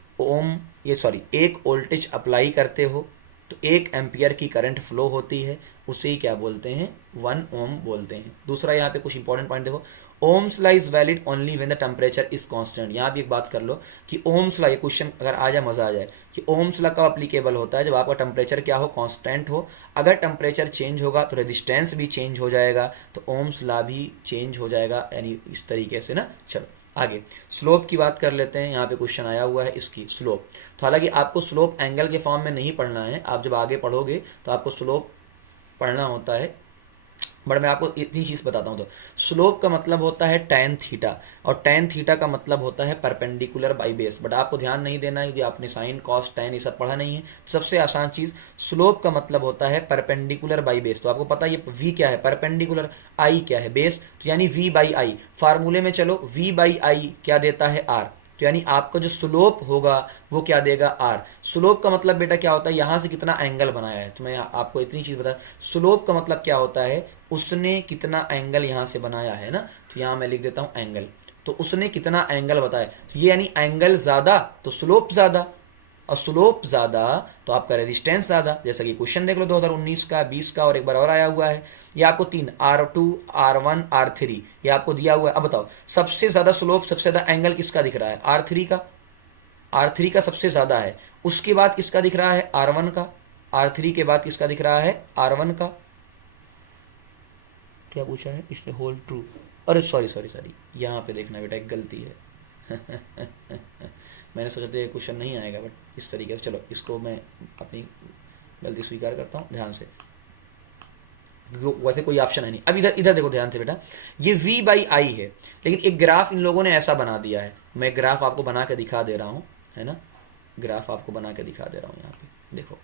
वोल्टेज अप्लाई करते हो तो 1 एम्पियर की करंट फ्लो होती है, उसे ही क्या बोलते हैं, 1 ओम बोलते हैं। दूसरा यहाँ पे कुछ इंपॉर्टेंट पॉइंट देखो, Ohm's law is valid only when the temperature is constant. यहाँ भी एक बात कर लो कि ओम्स लॉ, ये क्वेश्चन अगर आ जाए मजा आ जाए, कि ओम्स लॉ कब अप्लीकेबल होता है, जब आपका टेम्परेचर क्या हो, कांस्टेंट हो। अगर टेम्परेचर चेंज होगा तो रेजिस्टेंस भी चेंज हो जाएगा, तो ओम्स लॉ भी चेंज हो जाएगा, यानी इस तरीके से ना। चलो आगे स्लोप की बात कर लेते हैं, यहाँ पे क्वेश्चन आया हुआ है इसकी स्लोप। तो हालांकि आपको स्लोप एंगल के फॉर्म में नहीं पढ़ना है, आप जब आगे पढ़ोगे तो आपको स्लोप पढ़ना होता है, बट मैं आपको इतनी चीज़ बताता हूँ। तो स्लोप का मतलब होता है tan थीटा, और tan थीटा का मतलब होता है परपेंडिकुलर बाई बेस, बट आपको ध्यान नहीं देना है क्योंकि आपने साइन कॉस tan ये सब पढ़ा नहीं है। सबसे आसान चीज़, स्लोप का मतलब होता है परपेंडिकुलर बाई बेस। तो आपको पता है ये V क्या है, परपेंडिकुलर, I क्या है, बेस, तो यानी V बाई आई। फार्मूले में चलो, V बाई आई क्या देता है, R, तो यानी आपका जो स्लोप होगा वो क्या देगा, R। स्लोप का मतलब बेटा क्या होता है, यहाँ से कितना एंगल बनाया है, तो मैं आपको इतनी चीज़ बता, स्लोप का मतलब क्या होता है, उसने कितना एंगल यहाँ से बनाया है ना। तो यहाँ मैं लिख देता हूँ एंगल, तो उसने कितना एंगल बताया, तो ये यानी एंगल ज़्यादा तो स्लोप ज़्यादा, और स्लोप ज़्यादा तो आपका रेजिस्टेंस ज़्यादा। जैसा कि क्वेश्चन देख लो 2019 का, 20 का और एक बार और आया हुआ है। ये आपको तीन R2 R1 R3 ये आपको दिया हुआ है। अब बताओ सबसे ज़्यादा स्लोप, सबसे ज़्यादा एंगल किसका दिख रहा है? R3 का। R3 का सबसे ज़्यादा है। उसके बाद किसका दिख रहा है? R1 का। R3 के बाद किसका दिख रहा है? R1 का। क्या पूछा है इसने? Hold true. अरे सॉरी सॉरी सॉरी, यहाँ पे देखना बेटा, एक गलती है। मैंने सोचा था ये क्वेश्चन नहीं आएगा, बट इस तरीके से, चलो इसको मैं अपनी गलती स्वीकार करता हूँ ध्यान से। वैसे कोई ऑप्शन है नहीं। अब इधर इधर देखो ध्यान से बेटा, ये V/I है, लेकिन एक ग्राफ इन लोगों ने ऐसा बना दिया है। मैं ग्राफ आपको बना के दिखा दे रहा हूँ, है ना, ग्राफ आपको बना के दिखा दे रहा हूँ। यहाँ पे देखो,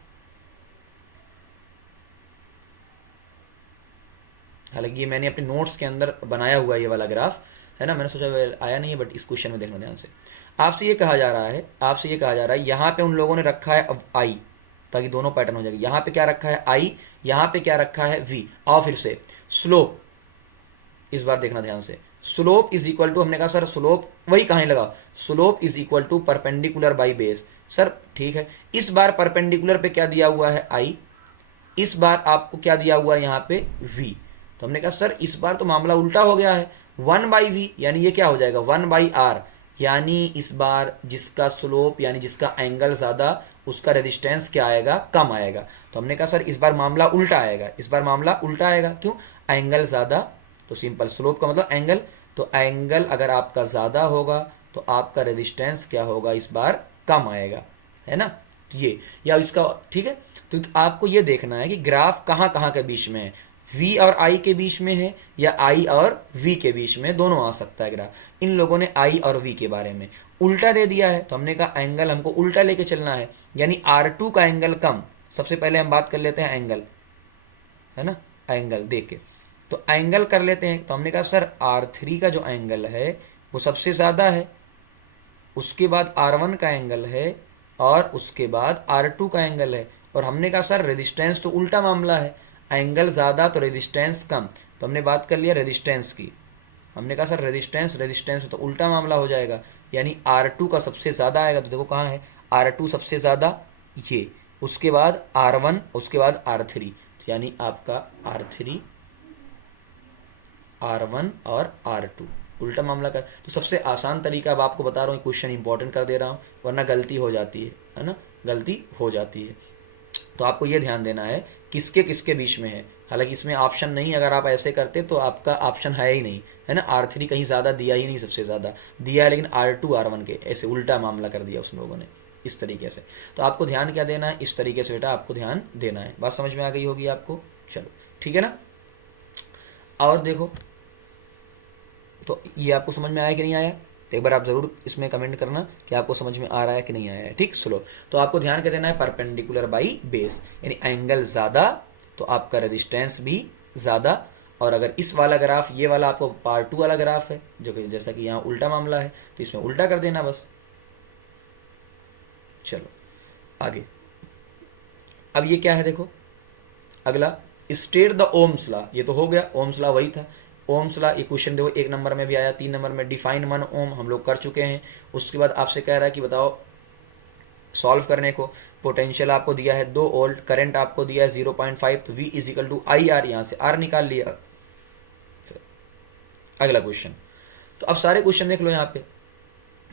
हालांकि ये मैंने अपने नोट्स के अंदर बनाया हुआ है ये वाला ग्राफ, है ना, मैंने सोचा आया नहीं है, बट इस क्वेश्चन में देखना ध्यान से। आपसे ये कहा जा रहा है, आपसे ये कहा जा रहा है, यहाँ पे उन लोगों ने रखा है अब I, ताकि दोनों पैटर्न हो जाएगी। यहाँ पे क्या रखा है? I, यहाँ पे क्या रखा है? V। और फिर से स्लोप, इस बार देखना ध्यान से, स्लोप इज इक्वल टू, हमने कहा सर स्लोप वही कहानी लगा, slope is equal to perpendicular by base. Sir ठीक है, इस बार परपेंडिकुलर पे क्या दिया हुआ है? I, इस बार आपको क्या दिया हुआ है यहाँ पे? V। तो हमने कहा सर इस बार तो मामला उल्टा हो गया है, 1/V, यानी ये क्या हो जाएगा? 1/R, यानी इस बार जिसका स्लोप यानी जिसका एंगल ज्यादा उसका रेजिस्टेंस क्या आएगा? कम आएगा। तो हमने कहा सर इस बार मामला उल्टा आएगा, इस बार मामला उल्टा आएगा। क्यों? एंगल ज्यादा तो सिंपल, स्लोप का मतलब एंगल, तो एंगल अगर आपका ज्यादा होगा तो आपका रेजिस्टेंस क्या होगा? इस बार कम आएगा, है ना। तो ये या इसका ठीक है। तो आपको ये देखना है कि ग्राफ कहाँ कहाँ के बीच में है, V और I के बीच में है या I और V के बीच में, दोनों आ सकता है ग्राफ। इन लोगों ने I और V के बारे में उल्टा दे दिया है, तो हमने कहा एंगल हमको उल्टा लेके चलना है, यानी R2 का एंगल कम। सबसे पहले हम बात कर लेते हैं एंगल, है ना, एंगल देख के तो एंगल कर लेते हैं। तो हमने कहा सर R3 का जो एंगल है वो सबसे ज़्यादा है, उसके बाद R1 का एंगल है, और उसके बाद R2 का एंगल है। और हमने कहा सर रेजिस्टेंस तो उल्टा मामला है, एंगल ज़्यादा तो रेजिस्टेंस कम। तो हमने बात कर लिया रेजिस्टेंस की, हमने कहा सर रेजिस्टेंस रेजिस्टेंस तो उल्टा मामला हो जाएगा, यानी R2 का सबसे ज़्यादा आएगा। तो देखो कहाँ है R2 सबसे ज़्यादा, ये, उसके बाद R1, उसके बाद R3, यानी आपका R3, R1 और R2 उल्टा मामला कर। तो सबसे आसान तरीका अब आपको बता रहा हूँ, क्वेश्चन इंपॉर्टेंट कर दे रहा हूँ, वरना गलती हो जाती है ना, गलती हो जाती है। तो आपको ये ध्यान देना है किसके किसके बीच में है। हालांकि इसमें ऑप्शन नहीं, अगर आप ऐसे करते तो आपका ऑप्शन है ही नहीं, है ना। R3 कहीं ज़्यादा दिया ही नहीं, सबसे ज़्यादा दिया है, लेकिन R2 R1 के ऐसे उल्टा मामला कर दिया उस लोगों ने, इस तरीके से। तो आपको ध्यान क्या देना है? इस तरीके से बेटा आपको ध्यान देना है। बात समझ में आ गई होगी आपको? चलो ठीक है ना। और देखो, तो ये आपको समझ में आया कि नहीं आया? तो एक बार आप ज़रूर इसमें कमेंट करना कि आपको समझ में आ रहा है कि नहीं आया है। ठीक, स्लो। तो आपको ध्यान क्या देना है? परपेंडिकुलर बाई बेस, यानी एंगल ज़्यादा तो आपका रेजिस्टेंस भी ज़्यादा। और अगर इस वाला ग्राफ, ये वाला आपको पार्ट 2 वाला ग्राफ है, जो कि जैसा कि यहाँ उल्टा मामला है, तो इसमें उल्टा कर देना बस। चलो आगे, अब ये क्या है देखो, अगला स्टेट द ओम्स लॉ। ये तो हो गया, ओम्स लॉ वही था। ओम्स लॉ ये क्वेश्चन देखो 1 नंबर में भी आया, 3 नंबर में डिफाइन 1 ओम हम लोग कर चुके हैं। उसके बाद आपसे कह रहा है कि बताओ सॉल्व करने को, पोटेंशियल आपको दिया है 2 वोल्ट, करंट आपको दिया है 0.5, तो V is equal to IR, यहाँ से R निकाल लिया। अगला क्वेश्चन, तो अब सारे क्वेश्चन देख लो। यहाँ पे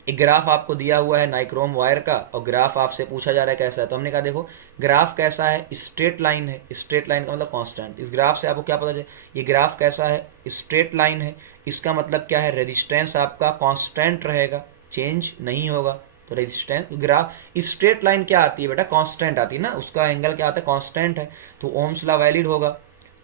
एक ग्राफ आपको दिया हुआ है नाइक्रोम वायर का, और ग्राफ आपसे पूछा जा रहा है कैसा है। तो हमने कहा देखो ग्राफ कैसा है? स्ट्रेट लाइन है। स्ट्रेट लाइन का मतलब कांस्टेंट। इस ग्राफ से आपको क्या पता चले? ये ग्राफ कैसा है? स्ट्रेट लाइन है। इसका मतलब क्या है? रेजिस्टेंस आपका कांस्टेंट रहेगा, चेंज नहीं होगा। तो रेजिस्टेंस ग्राफ स्ट्रेट लाइन क्या आती है बेटा? कांस्टेंट आती है ना, उसका एंगल क्या आता है? कांस्टेंट है। तो ओम्स लॉ वैलिड होगा,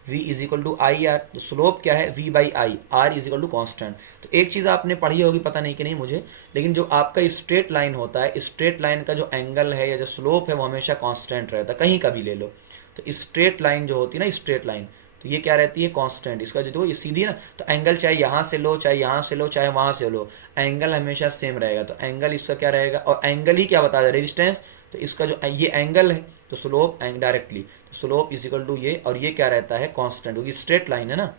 V is equal to I R. तो स्लोप क्या है? V by I, R is equal to constant. तो एक चीज़ आपने पढ़ी होगी, पता नहीं कि नहीं मुझे, लेकिन जो आपका स्ट्रेट लाइन होता है, स्ट्रेट लाइन का जो एंगल है या जो स्लोप है वो हमेशा कांस्टेंट रहता है, कहीं का भी ले लो। तो स्ट्रेट लाइन जो होती है ना, स्ट्रेट लाइन, तो ये क्या रहती है? कांस्टेंट। इसका जो देखो ये सीधी ना, तो एंगल चाहे यहाँ से लो, चाहे यहाँ से लो, चाहे वहाँ से लो, एंगल हमेशा सेम रहेगा। तो एंगल इसका क्या रहेगा? और एंगल ही क्या बता रहा है? रेजिस्टेंस। तो इसका जो ये एंगल है, तो स्लोप डायरेक्टली, तो स्लोप इज इक्वल टू ये, और ये क्या रहता है? कांस्टेंट, क्योंकि स्ट्रेट लाइन है ना,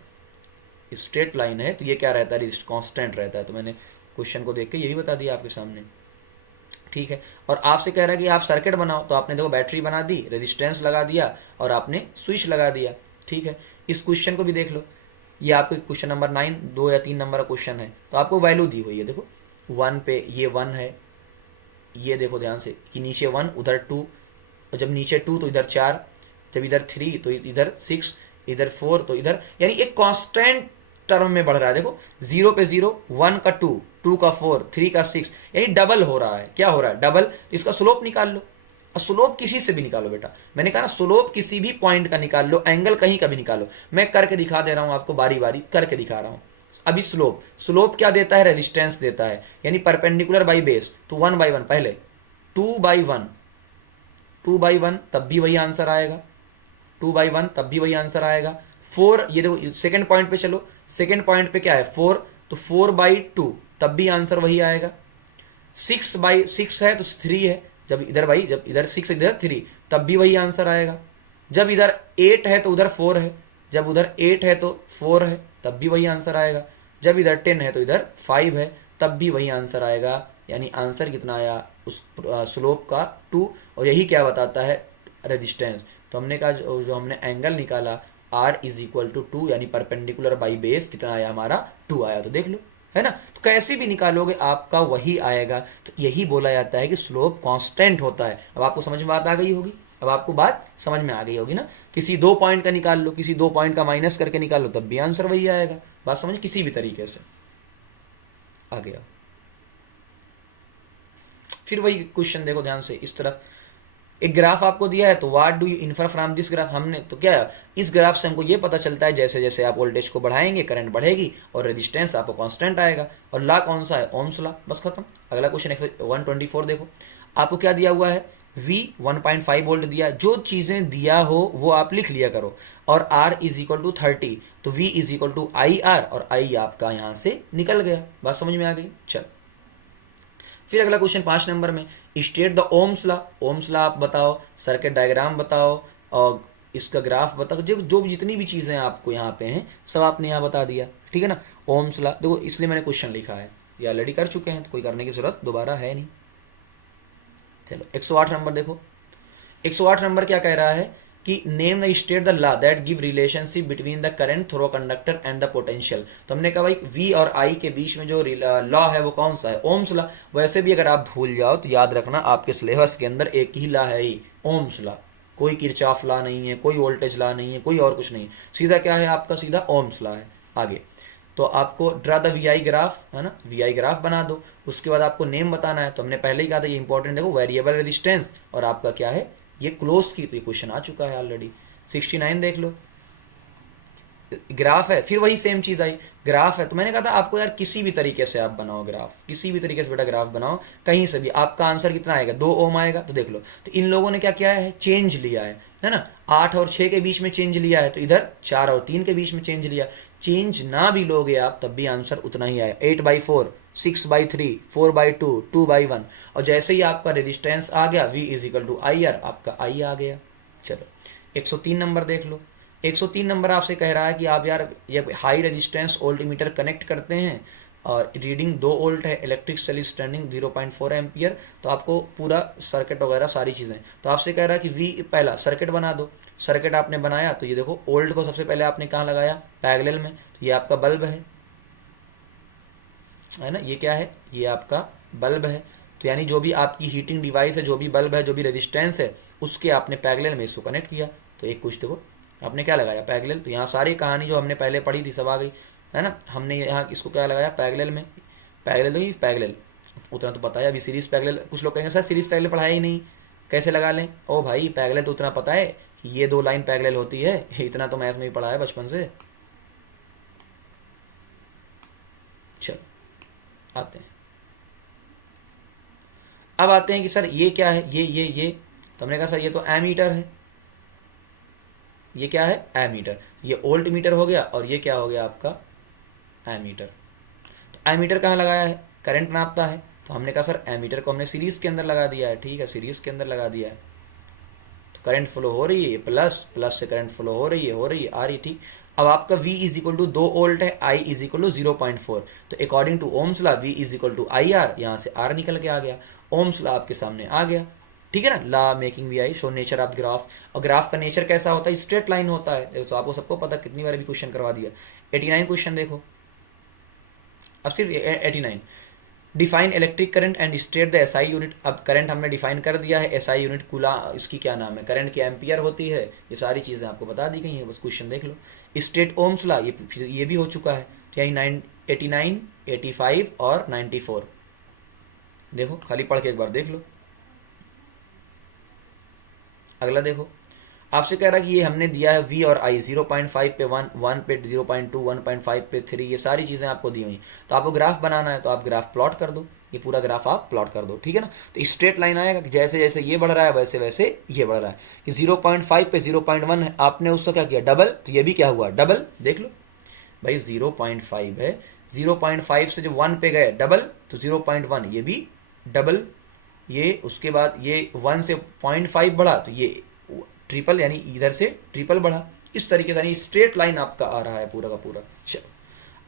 स्ट्रेट लाइन है, तो ये क्या रहता है? कांस्टेंट रहता है। तो मैंने क्वेश्चन को देख के यही बता दिया आपके सामने। ठीक है। और आपसे कह रहा है कि आप सर्किट बनाओ, तो आपने देखो बैटरी बना दी, रेजिस्टेंस लगा दिया और आपने स्विच लगा दिया, ठीक है। इस क्वेश्चन को भी देख लो, ये आपके क्वेश्चन नंबर 9, 2 या 3 नंबर का क्वेश्चन है। तो आपको वैल्यू दी हुई है, देखो 1 पे ये 1 है, ये देखो ध्यान से कि नीचे 1 उधर 2, और जब नीचे 2 तो इधर 4, जब इधर 3 तो इधर 6, इधर 4 तो इधर, यानी एक कांस्टेंट टर्म में बढ़ रहा है। देखो 0 पे 0, 1 का 2, 2 का 4, 3 का 6, यानी डबल हो रहा है। क्या हो रहा है? डबल। इसका स्लोप निकाल लो, और स्लोप किसी से भी निकालो बेटा, मैंने कहा ना स्लोप किसी भी पॉइंट का निकाल लो, एंगल कहीं का भी निकालो। मैं करके दिखा दे रहा हूं आपको, बारी बारी करके दिखा रहा हूं। अभी स्लोप, स्लोप क्या देता है? रेजिस्टेंस देता है, यानी परपेंडिकुलर बाई बेस, तो 1/1 पहले 2/1, 2/1 तब भी वही आंसर आएगा, 2/1 तब भी वही आंसर आएगा। 4, ये देखो सेकंड पॉइंट पे चलो, सेकंड पॉइंट पे क्या है? 4, तो 4/2 तब भी आंसर वही आएगा। 6/6 है तो 3 है, जब इधर भाई, जब इधर 6 इधर 3 तब भी वही आंसर आएगा। जब इधर 8 है तो उधर 4 है, जब उधर 8 है तो 4 है, तब भी वही आंसर आएगा। जब इधर 10 है तो इधर 5 है, तब भी वही आंसर आएगा। यानी आंसर कितना आया उस स्लोप का? 2। और यही क्या बताता है? रेजिस्टेंस। तो हमने कहा जो हमने एंगल निकाला R इज इक्वल टू 2, यानी परपेंडिकुलर बाई बेस कितना आया हमारा? 2 आया। तो देख लो, है ना। तो कैसे भी निकालोगे आपका वही आएगा। तो यही बोला जाता है कि स्लोप कांस्टेंट होता है। अब आपको समझ में बात आ गई होगी, अब आपको बात समझ में आ गई होगी ना। किसी 2 पॉइंट का निकाल लो, किसी 2 पॉइंट का माइनस करके निकाल लो, तब भी आंसर वही आएगा। बात समझ, किसी भी तरीके से आ गया। फिर वही क्वेश्चन देखो ध्यान से, इस तरफ एक ग्राफ आपको दिया है, तो what do you infer from this graph? हमने तो क्या है, इस ग्राफ से हमको ये पता चलता है जैसे जैसे आप वोल्टेज को बढ़ाएंगे करंट बढ़ेगी और रेजिस्टेंस आपको कांस्टेंट आएगा। और लॉ कौन सा है? Ohm's law. बस खत्म। अगला क्वेश्चन 124 देखो, आपको क्या दिया हुआ है? V 1.5 वोल्ट दिया। जो चीजें दिया हो वो आप लिख लिया करो। और R इज इक्वल टू 30, तो V is equal to IR, और I आपका यहां से निकल गया। बात समझ में आ गई? चल फिर अगला क्वेश्चन 5 नंबर में, state the Ohm's law. Ohm's law आप बताओ, सर्किट डायग्राम बताओ, और इसका ग्राफ बताओ। जो जो जितनी भी चीजें आपको यहाँ पे हैं सब आपने यहाँ बता दिया, ठीक है ना। ओम्स लॉ देखो, इसलिए मैंने क्वेश्चन लिखा है, ये ऑलरेडी कर चुके हैं तो कोई करने की जरूरत दोबारा है नहीं। चलो 108 नंबर देखो, 108 नंबर क्या कह रहा है कि name the state the law that give relationship between the current through conductor and the potential. तो हमने कहा भाई V और I के बीच में जो लॉ है वो कौन सा है? Ohm's law. वैसे भी अगर आप भूल जाओ तो याद रखना, आपके सिलेबस के अंदर एक ही लॉ है ही, ओम्स लॉ। कोई किरचॉफ लॉ नहीं है, कोई वोल्टेज लॉ नहीं है, कोई और कुछ नहीं, सीधा क्या है आपका? सीधा ओम्स लॉ है। आगे तो आपको ड्रा द VI ग्राफ, है ना, VI ग्राफ बना दो। उसके बाद आपको नेम बताना है, तो हमने पहले ही कहा था ये इंपॉर्टेंट, देखो वेरिएबल रेजिस्टेंस, और आपका क्या है? ये क्लोज की, तो ये क्वेश्चन आ चुका है ऑलरेडी। 69 देख लो, ग्राफ है, फिर वही सेम चीज आई, ग्राफ है। तो मैंने कहा था आपको यार किसी भी तरीके से आप बनाओ ग्राफ, किसी भी तरीके से बेटा ग्राफ बनाओ, कहीं से भी आपका आंसर कितना आएगा? 2 ओम आएगा। तो देख लो, तो इन लोगों ने क्या किया है? चेंज लिया है ना। 8 और 6 के बीच में चेंज लिया है, तो इधर 4 और 3 के बीच में चेंज लिया। चेंज ना भी लोगे आप तब भी आंसर उतना ही आएगा। 8/4, 6/3, 4/2, 2/1। और जैसे ही आपका रेजिस्टेंस आ गया V is equal to IR, आपका I आ गया। चलो 103 नंबर देख लो, 103 नंबर आपसे कह रहा है कि आप यार ये high resistance volt meter connect करते हैं और रीडिंग 2 वोल्ट है, इलेक्ट्रिक सेल स्टैंडिंग 0.4 एम्पियर। तो आपको पूरा सर्किट वगैरह सारी चीज़ें, तो आपसे कह रहा है कि V पहला सर्किट बना दो। सर्किट आपने बनाया, तो ये देखो वोल्ट को सबसे पहले आपने कहाँ लगाया? पैरेलल में। तो ये आपका बल्ब है ना, ये क्या है? ये आपका बल्ब है। तो यानी जो भी आपकी हीटिंग डिवाइस है, जो भी बल्ब है, जो भी रेजिस्टेंस है, उसके आपने पैरेलल में इसको कनेक्ट किया। तो एक कुछ देखो आपने क्या लगाया? पैरेलल। तो यहाँ सारी कहानी जो हमने पहले पढ़ी थी सब आ गई, है ना। हमने यहाँ इसको क्या लगाया? पैरेलल में। पैरेलल ही पैरेलल, उतना तो पता है। अभी सीरीज पैरेलल, कुछ लोग कहेंगे सर सीरीज पैरेलल पढ़ाया ही नहीं, कैसे लगा लें? ओ भाई पैरेलल तो उतना पता है कि ये 2 लाइन पैरेलल होती है, इतना तो मैथ में भी पढ़ा है बचपन से। चलो आते हैं, अब आते हैं कि सर ये क्या है? ये तो हमने कहा सर ये तो एमीटर है। ये क्या है? एमीटर। ये वोल्ट मीटर हो गया, और ये क्या हो गया आपका? एमीटर। तो एमीटर कहाँ लगाया है? करंट नापता है। तो हमने कहा सर एमीटर को हमने सीरीज के अंदर लगा दिया है, ठीक है, सीरीज के अंदर लगा दिया है। तो करंट फ्लो हो रही है, प्लस प्लस से करंट फ्लो हो रही है आ रही, ठीक। अब आपका V is equal to 2 volt है, I इज इक्वल टू 0.4, तो according to Ohm's law V is equal to I R, यहाँ से R निकल के आ गया, ओम्स लॉ आपके सामने आ गया, ठीक है ना। Law making V I show nature of graph, और ग्राफ का नेचर कैसा होता है, स्ट्रेट लाइन होता है, तो आपको सबको पता, कितनी बार भी क्वेश्चन करवा दिया। 89 क्वेश्चन देखो, अब सिर्फ 89, define electric current and state the SI unit. अब करंट हमने डिफाइन कर दिया है, एसआई यूनिट कूला, इसकी क्या नाम है, करंट की एम्पियर होती है, ये सारी चीज़ें आपको बता दी गई हैं, बस क्वेश्चन देख लो। स्टेट ओम्स लॉ, ये भी हो चुका है, यानी 89, 85 और 94, देखो खाली पढ़ के एक बार देख लो। अगला देखो, आपसे कह रहा है कि ये हमने दिया है V और I 0.5 पे 1, 1 पे 0.2, 1.5 पे 3, ये सारी चीज़ें आपको दी हुई। तो आपको ग्राफ बनाना है, तो आप ग्राफ प्लॉट कर दो, ये पूरा ग्राफ आप प्लॉट कर दो, ठीक है ना। तो स्ट्रेट लाइन आएगा कि जैसे जैसे ये बढ़ रहा है वैसे वैसे ये बढ़ रहा है, कि 0.5 पे 0.1 है, आपने उसका क्या किया, डबल, तो ये भी क्या हुआ, डबल, देख लो भाई 0.5 है, 0.5 से जो 1 पे गए डबल, तो 0.1 ये भी डबल, ये उसके बाद ये 1 से 0.5 बढ़ा, तो ये ट्रिपल, यानी इधर से ट्रिपल बढ़ा, इस तरीके से स्ट्रेट लाइन आपका आ रहा है पूरा का पूरा। चलो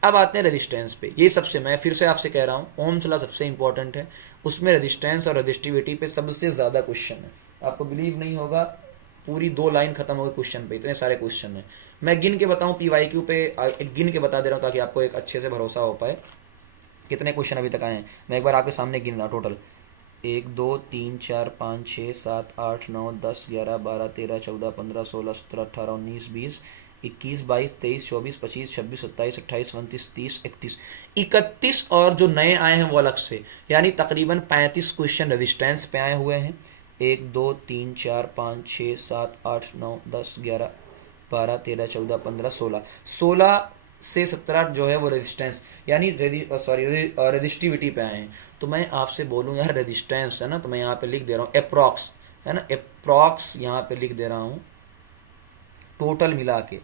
अब आते हैं रेजिस्टेंस पे, ये सबसे, मैं फिर से आपसे कह रहा हूँ, ओम्स लॉ सबसे इंपॉर्टेंट है, उसमें रेजिस्टेंस और रेजिस्टिविटी पे सबसे ज़्यादा क्वेश्चन है, आपको बिलीव नहीं होगा, पूरी 2 लाइन खत्म हो गई क्वेश्चन पे, इतने सारे क्वेश्चन हैं। मैं गिन के बताऊँ PYQ पे, गिन के बता दे रहा हूँ ताकि आपको एक अच्छे से भरोसा हो पाए कितने क्वेश्चन अभी तक आए हैं। मैं एक बार आपके सामने गिन रहा हूँ टोटल, 1 2 3 4 5 6 7 8 9 10 11 12 13 14 15 16 17 18 19 20 21 22 23 24 25 26 27 28 29 30 31 31, और जो नए आए हैं वो अलग से, यानी तकरीबन 35 क्वेश्चन रेजिस्टेंस पे आए हुए हैं। 1 2 3 4 5 6 7 8 9 10 11 12 13 14 15 16 से 17 जो है वो रेजिस्टेंस, यानी रेजिस्टिविटी पे आए हैं। तो मैं आपसे बोलूँ यार रेजिस्टेंस है ना, तो मैं यहाँ पे लिख दे रहा हूँ अप्रॉक्स, है ना, अप्रॉक्स यहाँ पे लिख दे रहा हूँ, टोटल मिला के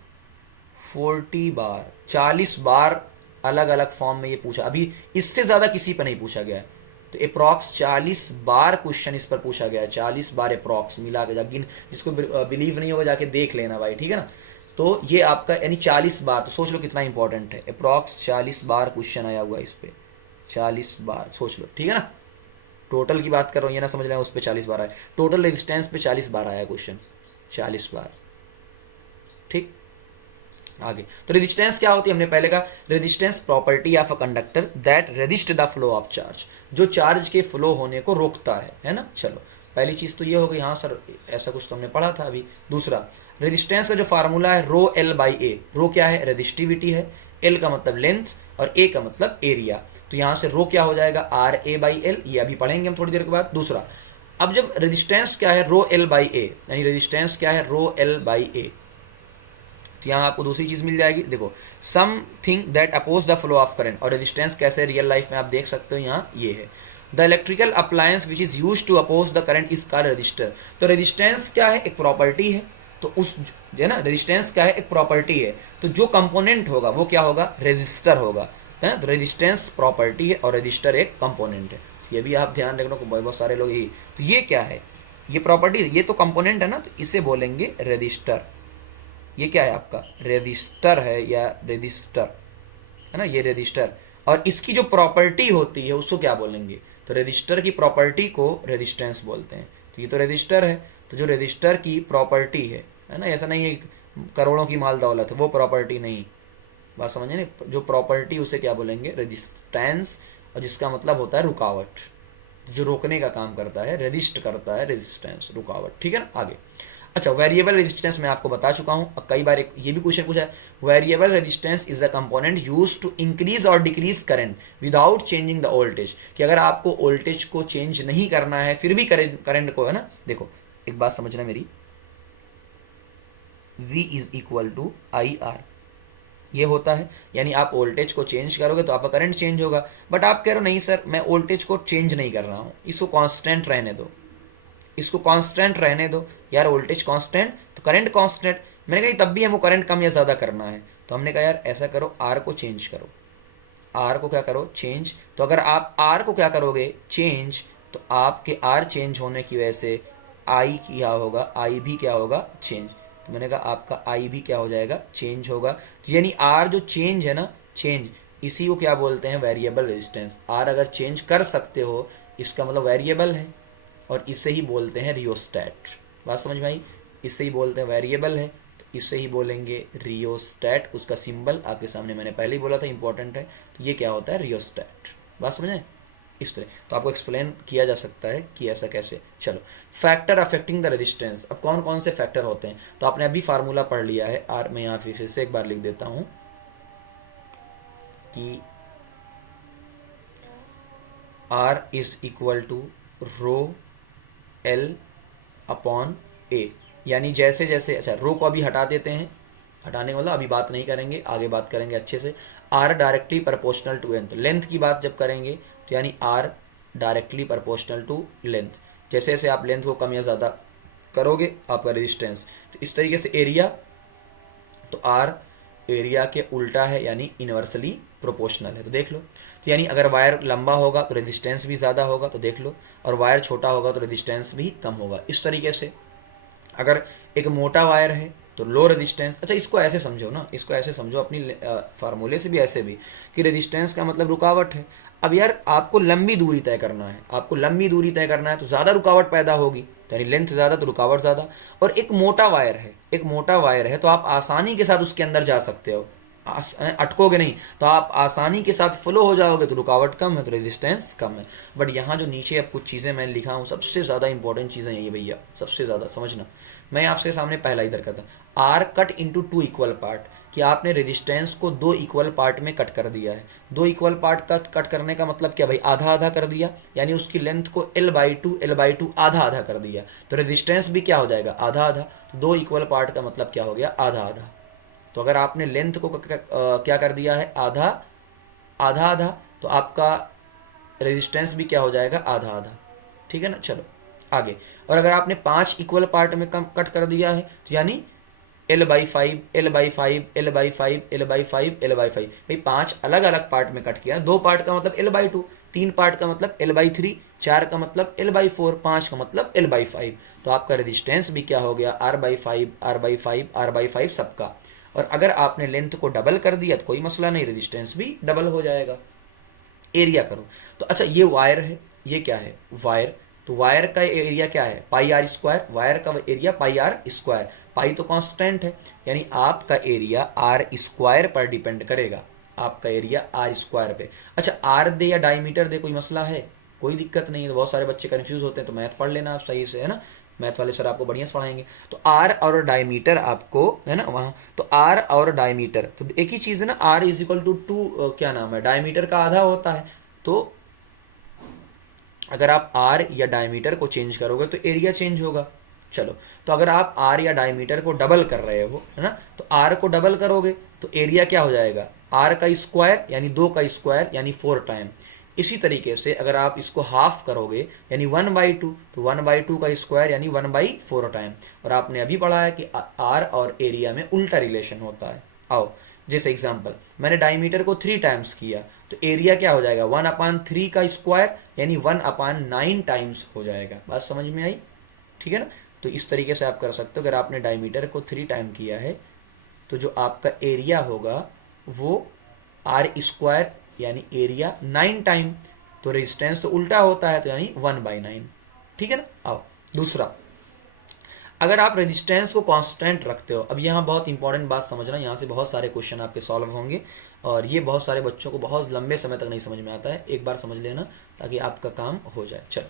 40 बार, 40 बार अलग अलग फॉर्म में ये पूछा, अभी इससे ज़्यादा किसी पर नहीं पूछा गया है। तो अप्रॉक्स 40 बार क्वेश्चन इस पर पूछा गया है, 40 बार अप्रॉक्स मिला के, गिन, जिसको बिलीव नहीं होगा जाके देख लेना भाई, ठीक है ना। तो ये आपका यानी 40 बार, तो सोच लो कितना इंपॉर्टेंट है, अप्रॉक्स 40 बार क्वेश्चन आया हुआ है इस पे, 40 बार सोच लो, ठीक है ना। टोटल की बात कर रहा हूँ, ये ना समझ रहे हैं उस पर 40 बार आया, टोटल रेजिस्टेंस पे 40 बार आया क्वेश्चन, 40 बार, ठीक। आगे तो रेजिस्टेंस क्या होती है, हमने पहले कहा, resistance property of a conductor that resist the flow of charge, जो चार्ज के फ्लो होने को रोकता है ना। चलो पहली चीज तो ये हो गई, हाँ सर ऐसा कुछ तो हमने पढ़ा था अभी। दूसरा, रेजिस्टेंस का जो फार्मूला है रो एल बाई ए, रो क्या है, रेजिस्टिविटी है, एल का मतलब लेंथ और ए का मतलब एरिया, तो यहाँ से रो क्या हो जाएगा, आर ए बाई एल, ये अभी पढ़ेंगे हम थोड़ी देर के बाद। दूसरा, अब जब रेजिस्टेंस क्या है, रो एल बाई ए, यानी रेजिस्टेंस क्या है, रो एल बाई ए, तो यहाँ आपको दूसरी चीज मिल जाएगी, देखो something that oppose the flow of current, और रेजिस्टेंस कैसे रियल लाइफ में आप देख सकते हो, यहाँ ये है the electrical appliance which is use to oppose the current is called resistor. तो रेजिस्टेंस क्या है, एक प्रॉपर्टी है, तो उस जो है ना, रेजिस्टेंस क्या है, एक प्रॉपर्टी है, तो जो कंपोनेंट होगा वो क्या होगा, रेजिस्टर होगा। तो रेजिस्टेंस प्रॉपर्टी है और रेजिस्टर एक कंपोनेंट है, ये भी आप ध्यान रखना, बहुत सारे लोग यही, तो ये क्या है, ये प्रॉपर्टी, ये तो कंपोनेंट है ना, तो इसे बोलेंगे रेजिस्टर। ये क्या है आपका, रेजिस्टर है या रेजिस्टर, है ना, ये रेजिस्टर, और इसकी जो प्रॉपर्टी होती है उसको क्या बोलेंगे, तो रेजिस्टर की प्रॉपर्टी को रेजिस्टेंस बोलते हैं। तो ये तो रेजिस्टर है, तो जो रेजिस्टर की प्रॉपर्टी है ना, ऐसा नहीं है करोड़ों की माल दौलत है, वो प्रॉपर्टी नहीं, बात समझे ना, जो प्रॉपर्टी उसे क्या बोलेंगे, रेजिस्टेंस, और जिसका मतलब होता है रुकावट, जो रोकने का काम करता है, रेजिस्ट करता है, रेजिस्टेंस रुकावट, ठीक है ना। आगे, अच्छा, वेरिएबल रेजिस्टेंस मैं आपको बता चुका हूं, कई बार ये भी क्वेश्चन पूछा है, variable resistance is the component used to increase और decrease current without changing the voltage, कि अगर आपको वोल्टेज को चेंज नहीं करना है फिर भी करंट को, है ना, देखो एक बात समझना मेरी, V is equal to I R, ये होता है, यानी आप वोल्टेज को चेंज करोगे तो आपका करंट चेंज होगा, बट आप कह रहे हो नहीं सर मैं वोल्टेज को चेंज नहीं कर रहा हूं, इसको कांस्टेंट रहने दो, इसको कांस्टेंट रहने दो यार, वोल्टेज कांस्टेंट तो करंट कांस्टेंट, मैंने कहा तब भी हमको करंट कम या ज़्यादा करना है, तो हमने कहा यार ऐसा करो, आर को चेंज करो, आर को क्या करो, चेंज। तो अगर आप आर को क्या करोगे, चेंज, तो आपके आर चेंज होने की वजह से आई क्या होगा, आई भी क्या होगा, चेंज। तो मैंने कहा आपका आई भी क्या हो जाएगा, चेंज होगा। तो यानी आर जो चेंज है ना, चेंज, इसी को क्या बोलते हैं, वेरिएबल रेजिस्टेंस। आर अगर चेंज कर सकते हो इसका मतलब वेरिएबल है, और इसे ही बोलते हैं रियोस्टैट। बात समझ में आई? इससे ही बोलते हैं वेरिएबल है, तो इससे ही बोलेंगे रियोस्टैट। उसका सिंबल आपके सामने मैंने पहले ही बोला था, इंपॉर्टेंट है। तो ये क्या होता है, रियोस्टैट। बात समझ में? इस तरह तो आपको एक्सप्लेन किया जा सकता है कि ऐसा कैसे। चलो, फैक्टर अफेक्टिंग द रेजिस्टेंस। अब कौन कौन से फैक्टर होते हैं, तो आपने अभी फार्मूला पढ़ लिया है। आर मैं यहाँ फिर से एक बार लिख देता हूँ कि R is equal to rho L upon A. यानी जैसे जैसे, अच्छा रो को अभी हटा देते हैं, हटाने का मतलब अभी बात नहीं करेंगे, आगे बात करेंगे अच्छे से। R directly proportional to length, length की बात जब करेंगे तो यानी R directly proportional to length. जैसे जैसे आप लेंथ को कम या ज़्यादा करोगे आपका रेजिस्टेंस। तो इस तरीके से एरिया, तो आर एरिया के उल्टा है यानी इनवर्सली प्रोपोर्शनल है। तो देख लो, तो यानी अगर वायर लंबा होगा तो रेजिस्टेंस भी ज़्यादा होगा, तो देख लो, और वायर छोटा होगा तो रेजिस्टेंस भी कम होगा। इस तरीके से अगर एक मोटा वायर है तो लो रेजिस्टेंस। अच्छा इसको ऐसे समझो ना, इसको ऐसे समझो अपनी फार्मूले से भी ऐसे भी, कि रेजिस्टेंस का मतलब रुकावट है। अब यार आपको लंबी दूरी तय करना है, आपको लंबी दूरी तय करना है तो ज़्यादा रुकावट पैदा होगी, यानी लेंथ ज़्यादा तो रुकावट ज़्यादा। और एक मोटा वायर है, एक मोटा वायर है तो आप आसानी के साथ उसके अंदर जा सकते हो, अटकोगे नहीं, तो आप आसानी के साथ फ्लो हो जाओगे, तो रुकावट कम है तो रेजिस्टेंस कम है। बट यहाँ जो नीचे अब कुछ चीज़ें मैं लिखा हूँ, सबसे ज़्यादा इंपॉर्टेंट चीज़ें यही भैया, सबसे ज़्यादा समझना। मैं आपके सामने पहला इधर करता हूँ, R cut into two equal part, कि आपने रेजिस्टेंस को दो इक्वल पार्ट में कट कर दिया है। दो इक्वल पार्ट का कट करने का मतलब क्या भाई, आधा आधा कर दिया, यानी उसकी लेंथ को L/2 आधा आधा कर दिया, तो रेजिस्टेंस भी क्या हो जाएगा, आधा आधा। दो इक्वल पार्ट का मतलब क्या हो गया, आधा आधा। तो अगर आपने लेंथ को क्या कर दिया है, आधा आधा आधा, तो आपका रेजिस्टेंस भी क्या हो जाएगा, आधा आधा। ठीक है ना, चलो आगे। और अगर आपने 5 इक्वल पार्ट में कम कट कर दिया है, तो यानी L/5 L/5 L/5 L/5 L/5, भाई 5 अलग अलग पार्ट में कट किया। 2 पार्ट का मतलब L/2, 3 पार्ट का मतलब L/3, 4 का मतलब L/4, 5 का मतलब L/5। तो आपका रेजिस्टेंस भी क्या हो गया, R/5 R/5 R/5 सबका। और अगर आपने लेंथ को डबल कर दिया तो कोई मसला नहीं, रेजिस्टेंस भी डबल हो जाएगा। एरिया करो, तो अच्छा ये वायर है, ये क्या है, वायर। तो वायर का एरिया क्या है, पाई आर स्क्वायर, वायर का एरिया पाई आर स्क्वायर। पाई तो कांस्टेंट है, यानी आपका एरिया आर स्क्वायर पर डिपेंड करेगा, आपका एरिया आर स्क्वायर पे। अच्छा आर दे या डायमीटर दे, कोई मसला है, कोई दिक्कत नहीं है। तो बहुत सारे बच्चे कंफ्यूज होते हैं, तो मैथ पढ़ लेना आप सही से, है ना, मैथ वाले सर आपको बढ़िया से पढ़ाएंगे। तो आर और डायमीटर आपको, है ना वहाँ, तो आर और डायमीटर तो एक ही चीज़ है ना, R is equal to to क्या नाम है, डायमीटर का आधा होता है। तो अगर आप आर या डायमीटर को चेंज करोगे तो एरिया चेंज होगा। चलो, तो अगर आप आर या डायमीटर को डबल कर रहे हो, है ना, तो आर को डबल करोगे तो एरिया क्या हो जाएगा, आर का स्क्वायर यानी 2 का स्क्वायर यानी 4 टाइम। इसी तरीके से अगर आप इसको हाफ करोगे यानी 1/2, तो 1/2 का स्क्वायर यानी 1/4 टाइम। और आपने अभी पढ़ा है कि आर और एरिया में उल्टा रिलेशन होता है। आओ, जैसे एग्जांपल मैंने डायमीटर को 3 टाइम्स किया, तो एरिया क्या हो जाएगा, 1/3 का स्क्वायर यानी 1/9 टाइम्स हो जाएगा। बात समझ में आई? ठीक है ना। तो इस तरीके से आप कर सकते हो, अगर आपने डायमीटर को 3 टाइम किया है तो जो आपका एरिया होगा वो आर स्क्वायर यानी एरिया 9 टाइम, तो रेजिस्टेंस तो उल्टा होता है, तो यानी 1/9। ठीक है ना। आओ दूसरा, अगर आप रेजिस्टेंस को कांस्टेंट रखते हो, अब यहाँ बहुत इंपॉर्टेंट बात समझना, यहाँ से बहुत सारे क्वेश्चन आपके सॉल्व होंगे, और ये बहुत सारे बच्चों को बहुत लंबे समय तक नहीं समझ में आता है, एक बार समझ लेना ताकि आपका काम हो जाए। चलो,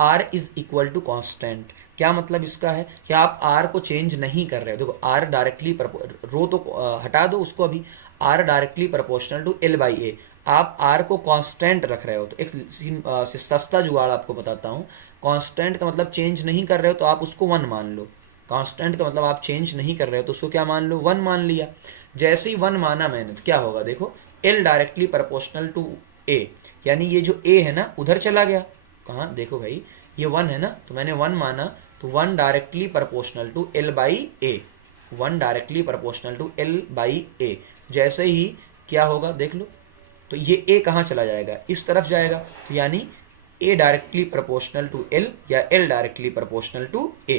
R is equal to constant, क्या मतलब इसका है कि आप आर को चेंज नहीं कर रहे हो। देखो आर डायरेक्टली, रो तो हटा दो उसको, अभी are directly proportional to L/A, आप आर को कांस्टेंट रख रहे हो। तो एक सस्ता जुगाड़ आपको बताता हूँ, कांस्टेंट का मतलब चेंज नहीं कर रहे हो तो आप उसको 1 मान लो। कांस्टेंट का मतलब आप चेंज नहीं कर रहे हो तो उसको क्या मान लो, 1 मान लिया। जैसे ही 1 माना मैंने तो क्या होगा, देखो L directly proportional to A, यानी ये जो A है ना उधर चला गया, कहाँ देखो भाई, ये 1 है ना, तो मैंने 1 माना, तो 1 directly proportional to L/A, 1 directly proportional to L/A। जैसे ही क्या होगा देख लो, तो ये A कहाँ चला जाएगा, इस तरफ जाएगा, तो यानी A directly proportional to L या L directly proportional to A।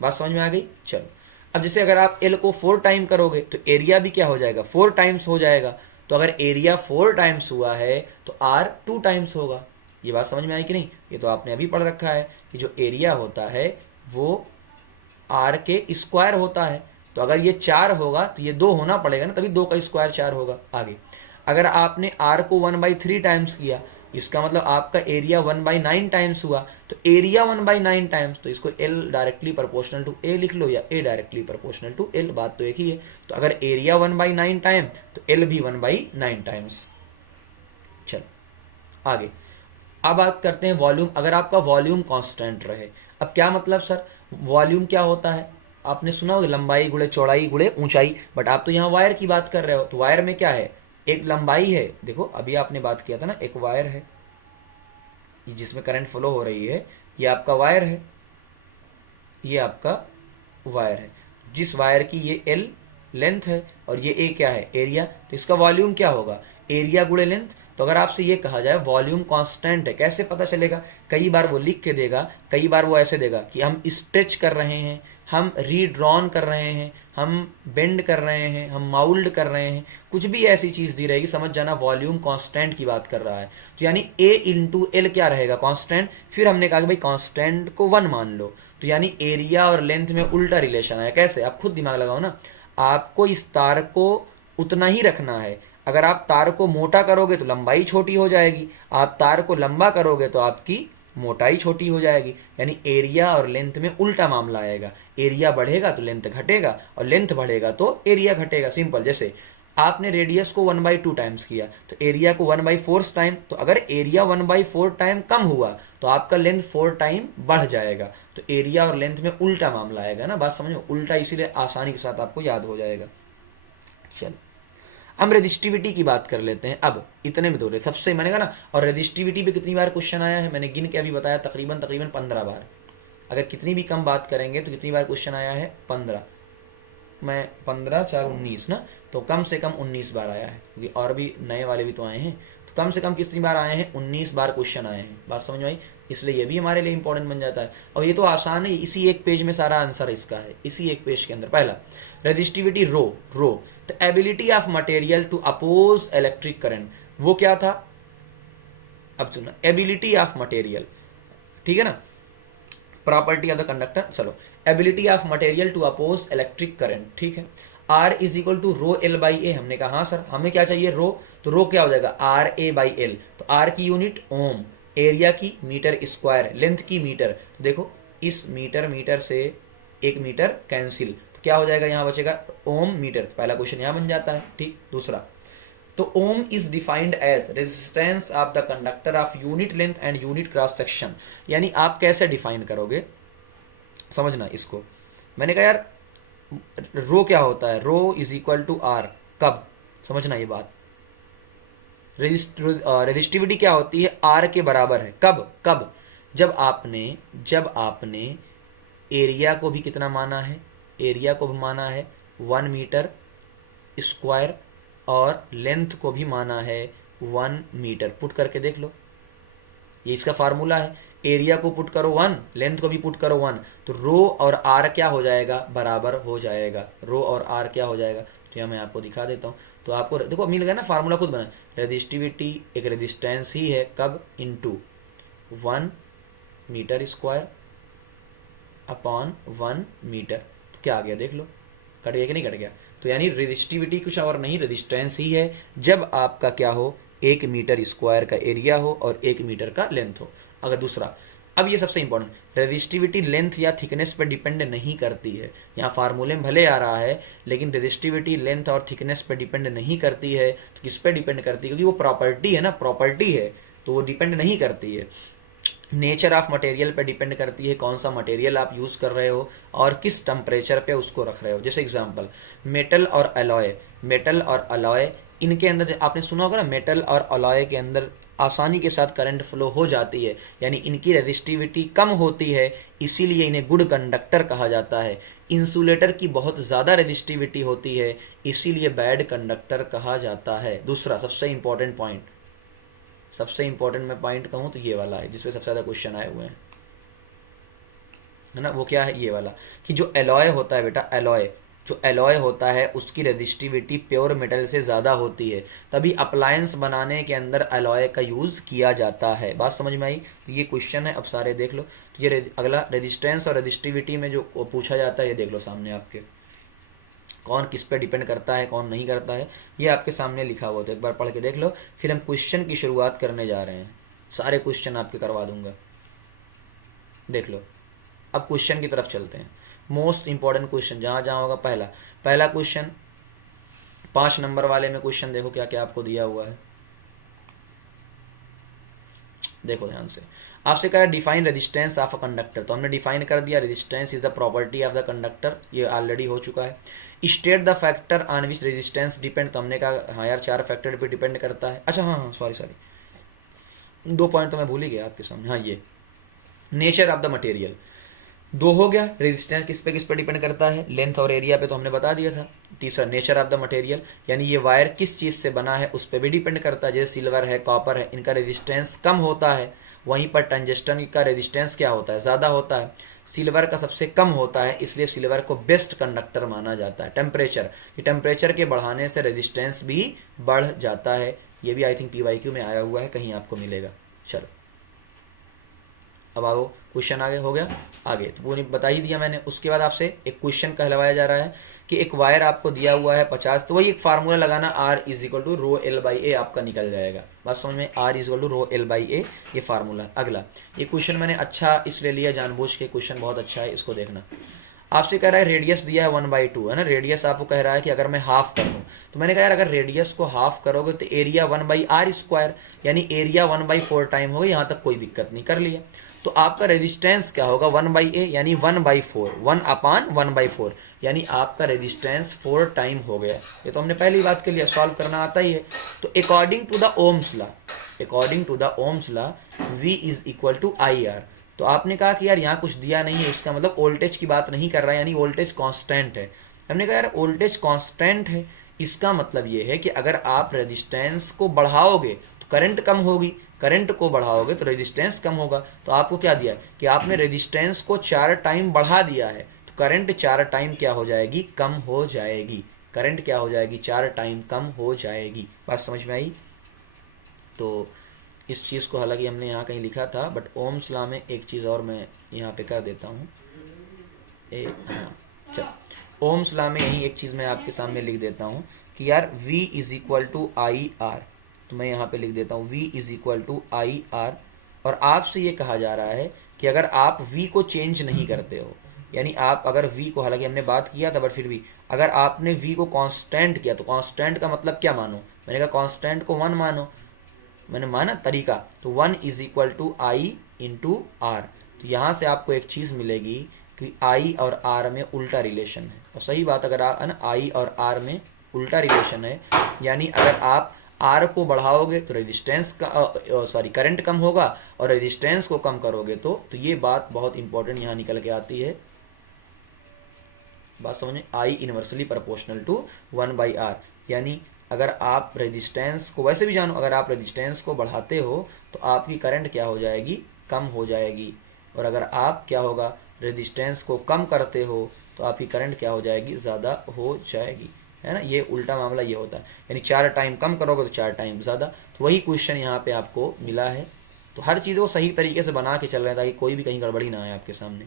बात समझ में आ गई। चलो, अब जैसे अगर आप एल को 4 टाइम करोगे तो एरिया भी क्या हो जाएगा, 4 टाइम्स हो जाएगा। तो अगर एरिया 4 टाइम्स हुआ है तो आर 2 टाइम्स होगा। ये बात समझ में आई कि नहीं? ये तो आपने अभी पढ़ रखा है कि जो एरिया होता है वो आर के स्क्वायर होता है। तो अगर ये 4 होगा तो ये 2 होना पड़ेगा ना, तभी 2 का स्क्वायर 4 होगा। आगे अगर आपने आर को 1/3 टाइम्स किया, इसका मतलब आपका एरिया 1/9 टाइम्स हुआ। तो एरिया 1/9 टाइम्स, तो इसको एल डायरेक्टली प्रोपोर्शनल टू ए लिख लो या ए डायरेक्टली प्रोपोर्शनल टू एल, बात तो एक ही है। तो अगर एरिया 1/9 टाइम तो एल भी 1/9 टाइम्स। चलो आगे, अब बात करते हैं वॉल्यूम। अगर आपका वॉल्यूम कांस्टेंट रहे, अब क्या मतलब सर, वॉल्यूम क्या होता है? आपने सुना होगा लंबाई गुणे चौड़ाई गुणे ऊंचाई, बट आप तो यहाँ वायर की बात कर रहे हो। तो वायर में क्या है, एक लंबाई है, देखो अभी आपने बात किया था ना, एक वायर है जिसमें करंट फ्लो हो रही है, ये आपका वायर है, ये आपका वायर है, जिस वायर की ये एल लेंथ है और ये ए क्या है, एरिया। तो इसका वॉल्यूम क्या होगा, एरिया गुणे लेंथ। तो अगर आपसे ये कहा जाए वॉल्यूम कांस्टेंट है, कैसे पता चलेगा? कई बार वो लिख के देगा, कई बार वो ऐसे देगा कि हम स्ट्रेच कर रहे हैं, हम रीड्रॉन कर रहे हैं, हम बेंड कर रहे हैं, हम माउल्ड कर रहे हैं, कुछ भी ऐसी चीज़ दी रहेगी, समझ जाना वॉल्यूम कांस्टेंट की बात कर रहा है। तो यानी ए इंटू एल क्या रहेगा, कांस्टेंट। फिर हमने कहा कि भाई कांस्टेंट को 1 मान लो, तो यानी एरिया और लेंथ में उल्टा रिलेशन आया। कैसे, आप खुद दिमाग लगाओ ना। आपको इस तार को उतना ही रखना है। अगर आप तार को मोटा करोगे तो लंबाई छोटी हो जाएगी, आप तार को लंबा करोगे तो आपकी मोटाई छोटी हो जाएगी। यानी एरिया और लेंथ में उल्टा मामला आएगा। एरिया बढ़ेगा तो लेंथ घटेगा, और लेंथ बढ़ेगा तो एरिया घटेगा। सिंपल, जैसे आपने रेडियस को 1/2 टाइम्स किया तो एरिया को 1/4 टाइम। तो अगर एरिया 1/4 टाइम कम हुआ तो आपका लेंथ 4 टाइम बढ़ जाएगा। तो एरिया और लेंथ में उल्टा मामला आएगा ना, बात समझ में? उल्टा इसीलिए आसानी के साथ आपको याद हो जाएगा। चलो हम रेजिस्टिविटी की बात कर लेते हैं। अब इतने में दो सबसे मैंने कहा ना, और रेजिस्टिविटी पे कितनी बार क्वेश्चन आया है मैंने गिन के अभी बताया, तकरीबन 15 बार। अगर कितनी भी कम बात करेंगे तो कितनी बार क्वेश्चन आया है, 15। मैं 15 4 19 ना, तो कम से कम 19 बार आया है, क्योंकि और भी नए वाले भी तो आए हैं। तो कम से कम कितनी बार आए हैं, 19 बार क्वेश्चन आए हैं। बात समझ में आई? इसलिए ये भी हमारे लिए इंपॉर्टेंट बन जाता है। और ये तो आसान है, इसी एक पेज में सारा आंसर इसका है, इसी एक पेज के अंदर। पहला resistivity rho, the ability of material to oppose electric current, वो क्या था? अब सुना, एबिलिटी ऑफ मटेरियल, ठीक है ना, प्रॉपर्टी ऑफ द कंडक्टर। चलो, ability of material to oppose electric current, ठीक है। R is equal to rho L by A. हमने कहा हाँ सर, हमें क्या चाहिए, रो। तो रो क्या हो जाएगा, आर ए बाई एल। तो आर की यूनिट ओम, एरिया की मीटर स्क्वायर, लेंथ की मीटर। तो देखो इस मीटर से 1 मीटर कैंसिल, तो क्या हो जाएगा, यहाँ बचेगा ओम मीटर। तो पहला क्वेश्चन यहाँ बन जाता है, ठीक। दूसरा, तो ohm is defined as resistance of the conductor of unit length and unit cross section. यानी आप कैसे डिफाइन करोगे, समझना इसको। मैंने कहा यार रो क्या होता है, रो इज इक्वल टू आर, कब, समझना ये बात। रेजिस्टिविटी क्या होती है, आर के बराबर है, कब, जब आपने एरिया को भी कितना माना है, एरिया को भी माना है 1 मीटर स्क्वायर, और लेंथ को भी माना है 1 मीटर। पुट करके देख लो, ये इसका फार्मूला है। एरिया को पुट करो 1, लेंथ को भी पुट करो 1, तो रो और आर क्या हो जाएगा, बराबर हो जाएगा। रो और आर क्या हो जाएगा, तो यह मैं आपको दिखा देता हूँ। तो आपको देखो मिल गया ना, फार्मूला खुद बना। रेजिस्टिविटी एक रेजिस्टेंस ही है, कब, into 1 metre square upon 1 metre. तो क्या आ गया, देख लो, कट गया कि नहीं कट गया। तो यानी रेजिस्टिविटी कुछ और नहीं, रेजिस्टेंस ही है, जब आपका क्या हो, 1 मीटर स्क्वायर का एरिया हो और 1 मीटर का लेंथ हो। अगर दूसरा, अब ये सबसे इंपॉर्टेंट, रेजिस्टिविटी लेंथ या थिकनेस पर डिपेंड नहीं करती है। यहाँ फार्मूले में भले आ रहा है, लेकिन रेजिस्टिविटी लेंथ और थिकनेस पर डिपेंड नहीं करती है। तो किस पे डिपेंड करती है, क्योंकि वो प्रॉपर्टी है ना, प्रॉपर्टी है, तो वो डिपेंड नहीं करती है। नेचर ऑफ मटेरियल पे डिपेंड करती है, कौन सा मटेरियल आप यूज़ कर रहे हो और किस टेम्परेचर पे उसको रख रहे हो। जैसे एग्जांपल, मेटल और अलॉय, इनके अंदर आपने सुना होगा ना, मेटल और अलॉय के अंदर आसानी के साथ करंट फ्लो हो जाती है, यानी इनकी रेजिस्टिविटी कम होती है, इसीलिए इन्हें गुड कंडक्टर कहा जाता है। इंसुलेटर की बहुत ज़्यादा रेजिस्टिविटी होती है, इसीलिए बैड कंडक्टर कहा जाता है। दूसरा सबसे इंपॉर्टेंट पॉइंट, सबसे इंपॉर्टेंट मैं पॉइंट कहूँ तो ये वाला है, जिसपे सबसे ज़्यादा क्वेश्चन आए हुए हैं। है ना, वो क्या है, ये वाला, कि जो एलॉय होता है बेटा, एलॉय, जो एलॉय होता है उसकी रेजिस्टिविटी प्योर मेटल से ज़्यादा होती है, तभी अप्लायंस बनाने के अंदर एलॉय का यूज़ किया जाता है। बात समझ में आई? तो ये क्वेश्चन है, अब सारे देख लो। तो ये अगला रेजिस्टेंस और रेजिस्टिविटी में जो पूछा जाता है, ये देख लो सामने आपके, कौन किस पे डिपेंड करता है कौन नहीं करता है, ये आपके सामने लिखा हुआ, तो एक बार पढ़ के देख लो। फिर हम क्वेश्चन की शुरुआत करने जा रहे हैं, सारे क्वेश्चन आपके करवा दूंगा, देख लो। अब क्वेश्चन की तरफ चलते हैं, मोस्ट इंपॉर्टेंट क्वेश्चन जहाँ जहाँ होगा। पहला क्वेश्चन 5 नंबर वाले में क्वेश्चन देखो क्या क्या आपको दिया हुआ है, देखो ध्यान से। आपसे कह रहा है define resistance of a conductor, तो हमने डिफाइन कर दिया, resistance is the property of the conductor, ये ऑलरेडी हो चुका है। State the factor on which resistance depend, तो हमने कहा हाँ यार 4 फैक्टर पे डिपेंड करता है। अच्छा हाँ हाँ सॉरी 2 पॉइंट तो मैं भूल ही गया आपके सामने। हाँ ये नेचर ऑफ द मटेरियल 2 हो गया, रेजिस्टेंस किस पे डिपेंड करता है, लेंथ और एरिया पे, तो हमने बता दिया था। तीसरा नेचर ऑफ द मटेरियल, यानी ये वायर किस चीज़ से बना है उस पर भी डिपेंड करता है, जैसे सिल्वर है, कॉपर है, इनका रेजिस्टेंस कम होता है, वहीं पर टंजस्टन का रेजिस्टेंस क्या होता है, ज़्यादा होता है। सिल्वर का सबसे कम होता है, इसलिए सिल्वर को बेस्ट कंडक्टर माना जाता है। टेम्परेचर, ये टेम्परेचर के बढ़ाने से रेजिस्टेंस भी बढ़ जाता है, ये भी आई थिंक PYQ में आया हुआ है, कहीं आपको मिलेगा। चलो अब आओ क्वेश्चन आगे हो गया, आगे तो पूरी बता ही दिया मैंने। उसके बाद आपसे एक क्वेश्चन कहलवाया जा रहा है कि एक वायर आपको दिया हुआ है 50, तो वही एक फार्मूला लगाना, R is equal to rho L by A आपका निकल जाएगा। बात समझ में, R is equal to rho L by A, ये फार्मूला। अगला ये क्वेश्चन मैंने अच्छा इसलिए लिया जानबूझ के, क्वेश्चन बहुत अच्छा है, इसको देखना। आपसे कह रहा है रेडियस दिया है 1/2, है ना, रेडियस आपको कह रहा है कि अगर मैं हाफ कर दूं, तो मैंने कहा यार अगर रेडियस को हाफ करोगे तो एरिया 1/r², यानी एरिया 1/4 टाइम होगा, यहाँ तक कोई दिक्कत नहीं, कर लिया। तो आपका रेजिस्टेंस क्या होगा 1/a, यानी 1/4, 1/1/4, यानी आपका रेजिस्टेंस 4 टाइम हो गया। ये तो हमने पहली बात के लिए सॉल्व करना आता ही है। तो according to the Ohm's law, according to the Ohm's law V is equal to IR। तो आपने कहा कि यार यहाँ कुछ दिया नहीं है, इसका मतलब वोल्टेज की बात नहीं कर रहा है, यानी वोल्टेज कांस्टेंट है। हमने कहा यार वोल्टेज कांस्टेंट है, इसका मतलब ये है कि अगर आप रेजिस्टेंस को बढ़ाओगे तो करंट कम होगी, करंट को बढ़ाओगे तो रेजिस्टेंस कम होगा। तो आपको क्या दिया कि आपने रेजिस्टेंस को 4 टाइम बढ़ा दिया है, तो करंट 4 टाइम क्या हो जाएगी, कम हो जाएगी। करंट क्या हो जाएगी, 4 टाइम कम हो जाएगी। बात समझ में आई? तो इस चीज़ को हालांकि हमने यहाँ कहीं लिखा था, बट ओम्स लॉ में एक चीज़ और मैं यहाँ पे कर देता हूँ, हाँ चल, ओम्स लॉ में यही एक चीज़ मैं आपके सामने लिख देता हूँ कि यार V is equal to IR। तो मैं यहाँ पे लिख देता हूँ V is equal to IR, और आपसे ये कहा जा रहा है कि अगर आप V को चेंज नहीं करते हो, यानी आप अगर V को, हालांकि हमने बात किया था बट फिर भी, अगर आपने V को कांस्टेंट किया, तो कांस्टेंट का मतलब क्या मानो, मैंने कहा कांस्टेंट को 1 मानो, मैंने माना तरीका, तो 1 is equal to I into R। तो यहाँ से आपको एक चीज़ मिलेगी कि I और R में उल्टा रिलेशन है, और सही बात, अगर है ना I और R में उल्टा रिलेशन है, यानी अगर आप R को बढ़ाओगे तो रेजिस्टेंस का सॉरी करंट कम होगा, और रेजिस्टेंस को कम करोगे तो ये बात बहुत इंपॉर्टेंट यहाँ निकल के आती है। बात समझे, I inversely proportional to 1/R, यानी अगर आप रेजिस्टेंस को, वैसे भी जानो, अगर आप रेजिस्टेंस को बढ़ाते हो तो आपकी करंट क्या हो जाएगी, कम हो जाएगी, और अगर आप क्या होगा, रेजिस्टेंस को कम करते हो तो आपकी करंट क्या हो जाएगी, ज़्यादा हो जाएगी, है ना। ये उल्टा मामला ये होता है, यानी 4 टाइम कम करोगे तो 4 टाइम ज़्यादा। तो वही क्वेश्चन यहाँ पे आपको मिला है। तो हर चीज़ को सही तरीके से बना के चल रहे हैं ताकि कोई भी कहीं गड़बड़ी ना आए आपके सामने,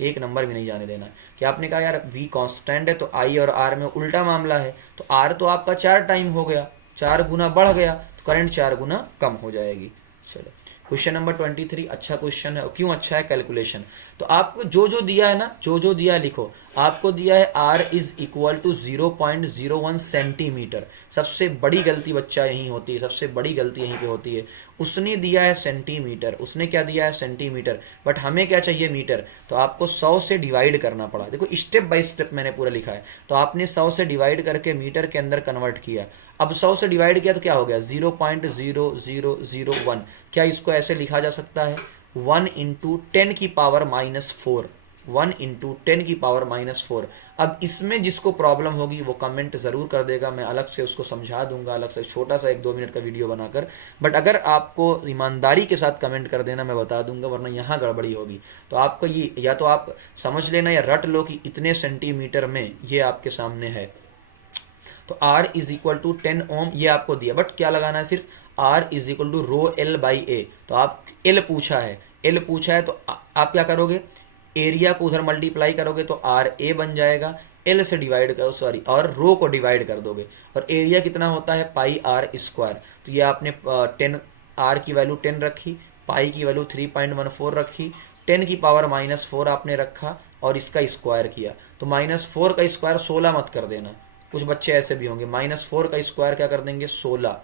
एक नंबर भी नहीं जाने देना। कि आपने कहा यार V कांस्टेंट है तो I और R में उल्टा मामला है, तो R तो आपका 4 टाइम हो गया, 4 गुना बढ़ गया, तो करंट 4 गुना कम हो जाएगी। चलो क्वेश्चन नंबर 23 अच्छा क्वेश्चन है। क्यों अच्छा है, कैलकुलेशन। तो आपको जो जो दिया है ना, जो जो दिया लिखो। आपको दिया है R is equal to 0.01 centimetre. सबसे बड़ी गलती बच्चा यहीं होती है, सबसे बड़ी गलती यहीं पे होती है। उसने दिया है सेंटीमीटर, उसने क्या दिया है सेंटीमीटर, बट हमें क्या चाहिए मीटर। तो आपको 100 से डिवाइड करना पड़ा। देखो स्टेप बाय स्टेप मैंने पूरा लिखा है। तो आपने 100 से डिवाइड करके मीटर के अंदर कन्वर्ट किया। अब 100 से डिवाइड किया तो क्या हो गया 0.0001। क्या इसको ऐसे लिखा जा सकता है 1 × 10⁻⁴, 1 इंटू 10⁻⁻⁴। अब इसमें जिसको प्रॉब्लम होगी वो कमेंट ज़रूर कर देगा, मैं अलग से उसको समझा दूंगा, अलग से छोटा सा 1-2 मिनट का वीडियो बनाकर। बट अगर आपको ईमानदारी के साथ कमेंट कर देना, मैं बता दूंगा, वरना यहाँ गड़बड़ी होगी। तो आपको ये या तो आप समझ लेना या रट लो कि इतने सेंटीमीटर में ये आपके सामने है। तो R is equal to 10 ohm ये आपको दिया, बट क्या लगाना है, सिर्फ R is equal to rho L by A. तो आप L पूछा है, L पूछा है तो आप क्या करोगे, एरिया को उधर मल्टीप्लाई करोगे तो आर ए बन जाएगा, एल से डिवाइड करो, सॉरी, और रो को डिवाइड कर दोगे, और एरिया कितना होता है पाई आर स्क्वायर। तो ये आपने 10 आर की वैल्यू 10 रखी, पाई की वैल्यू 3.14 रखी, 10⁻⁻⁴ आपने रखा और इसका स्क्वायर किया। तो -4 का स्क्वायर 16 मत कर देना, कुछ बच्चे ऐसे भी होंगे -4 का स्क्वायर क्या कर देंगे 16।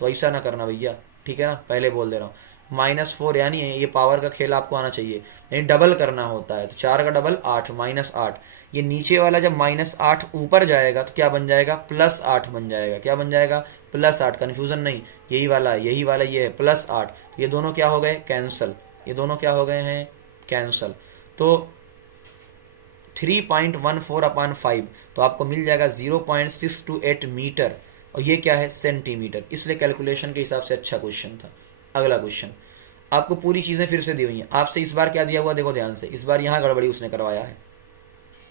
तो ऐसा ना करना भैया, ठीक है ना, पहले बोल दे रहा हूँ। -4 यानी ये पावर का खेल आपको आना चाहिए, यानी डबल करना होता है। तो 4 का डबल 8, -8। ये नीचे वाला जब -8 ऊपर जाएगा तो क्या बन जाएगा, +8 बन जाएगा। क्या बन जाएगा, +8। कन्फ्यूजन नहीं, यही वाला ये है +8। ये दोनों क्या हो गए, कैंसल। ये दोनों क्या हो गए हैं, कैंसल। तो 3.14/5 तो आपको मिल जाएगा 0.628 मीटर, और ये क्या है, सेंटीमीटर। इसलिए कैलकुलेशन के हिसाब से अच्छा क्वेश्चन था। अगला क्वेश्चन, आपको पूरी चीजें फिर से दी हुई हैं। आपसे इस बार क्या दिया हुआ, देखो ध्यान से, इस बार यहाँ गड़बड़ी उसने करवाया है,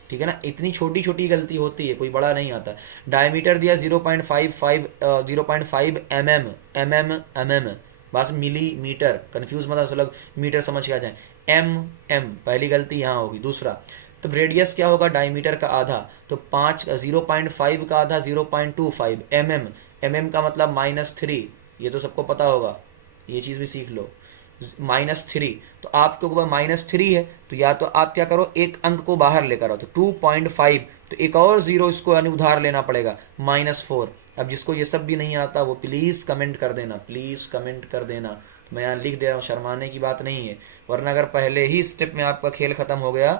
ठीक है ना। इतनी छोटी छोटी गलती होती है, कोई बड़ा नहीं आता। डायमीटर दिया 0.5 mm, बस मिलीमीटर, कंफ्यूज मतलब अलग मीटर समझ के आ जाए। एम पहली गलती यहाँ होगी। दूसरा, तो रेडियस क्या होगा, डायमीटर का आधा, तो 0.5 का आधा 0.25 mm का मतलब -3, ये तो सबको पता होगा, ये चीज़ भी सीख लो। -3, तो आपके ऊपर -3 है, तो या तो आप क्या करो, एक अंक को बाहर लेकर आओ, तो 2.5, तो एक और जीरो इसको यानी उधार लेना पड़ेगा, -4। अब जिसको ये सब भी नहीं आता वो प्लीज़ कमेंट कर देना, प्लीज़ कमेंट कर देना। मैं यहाँ लिख दे रहा हूँ, शर्माने की बात नहीं है, वरना अगर पहले ही स्टेप में आपका खेल खत्म हो गया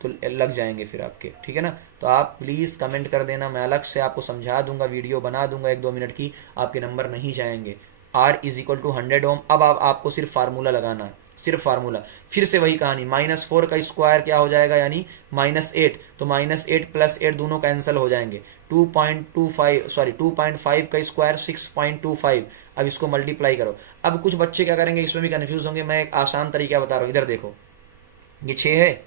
तो लग जाएंगे फिर आपके, ठीक है ना। तो आप प्लीज़ कमेंट कर देना, मैं अलग से आपको समझा दूंगा, वीडियो बना दूंगा 1-2 मिनट की, आपके नंबर नहीं जाएंगे। R इज इक्वल टू 100 ओम। अब आपको सिर्फ फार्मूला लगाना है, सिर्फ फार्मूला। फिर से वही कहानी, -4 का स्क्वायर क्या हो जाएगा, यानी -8, तो -8 + 8 दोनों कैंसिल हो जाएंगे। 2.5 का स्क्वायर 6.25। अब इसको मल्टीप्लाई करो। अब कुछ बच्चे क्या करेंगे, इसमें भी कंफ्यूज होंगे, मैं एक आसान तरीका बता रहा हूँ। इधर देखो, ये 6 है,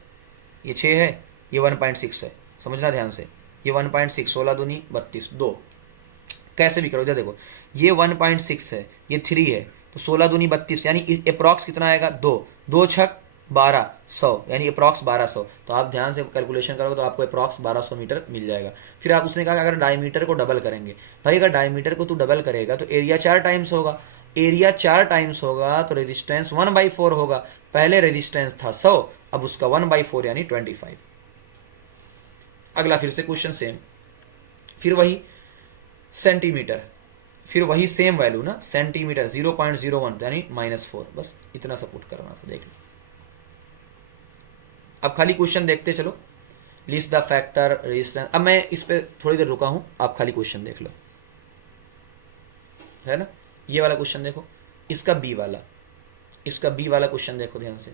ये 6 है, ये 1.6 है, समझना ध्यान से। ये 1.6, 16 दूनी 32, 2, कैसे भी करो। इधर देखो, ये 1.6 है, ये 3 है, तो 16 दूनी 32, यानी अप्रॉक्स कितना आएगा, 2, 2 छक 1200, यानी अप्रॉक्स 1200। तो आप ध्यान से कैलकुलेशन करोगे तो आपको अप्रॉक्स 1200 मीटर मिल जाएगा। फिर आप उसने कहा कि अगर डायमीटर को डबल करेंगे, भाई अगर डायमीटर को तू डबल करेगा तो एरिया 4 टाइम्स होगा, एरिया 4 टाइम्स होगा तो रेजिस्टेंस 1/4 होगा। पहले रेजिस्टेंस था 100, अब उसका 1/4 यानी 25। अगला फिर से क्वेश्चन सेम, फिर वही सेंटीमीटर, फिर वही सेम वैल्यू ना, सेंटीमीटर 0.01 यानी -4, बस इतना सा पुट करना था, देख लो। अब खाली क्वेश्चन देखते चलो, लिस्ट द फैक्टर रेजिस्टेंस। अब मैं इस पे थोड़ी देर रुका हूं, आप खाली क्वेश्चन देख लो, है ना। ये वाला क्वेश्चन देखो, इसका बी वाला क्वेश्चन देखो ध्यान से।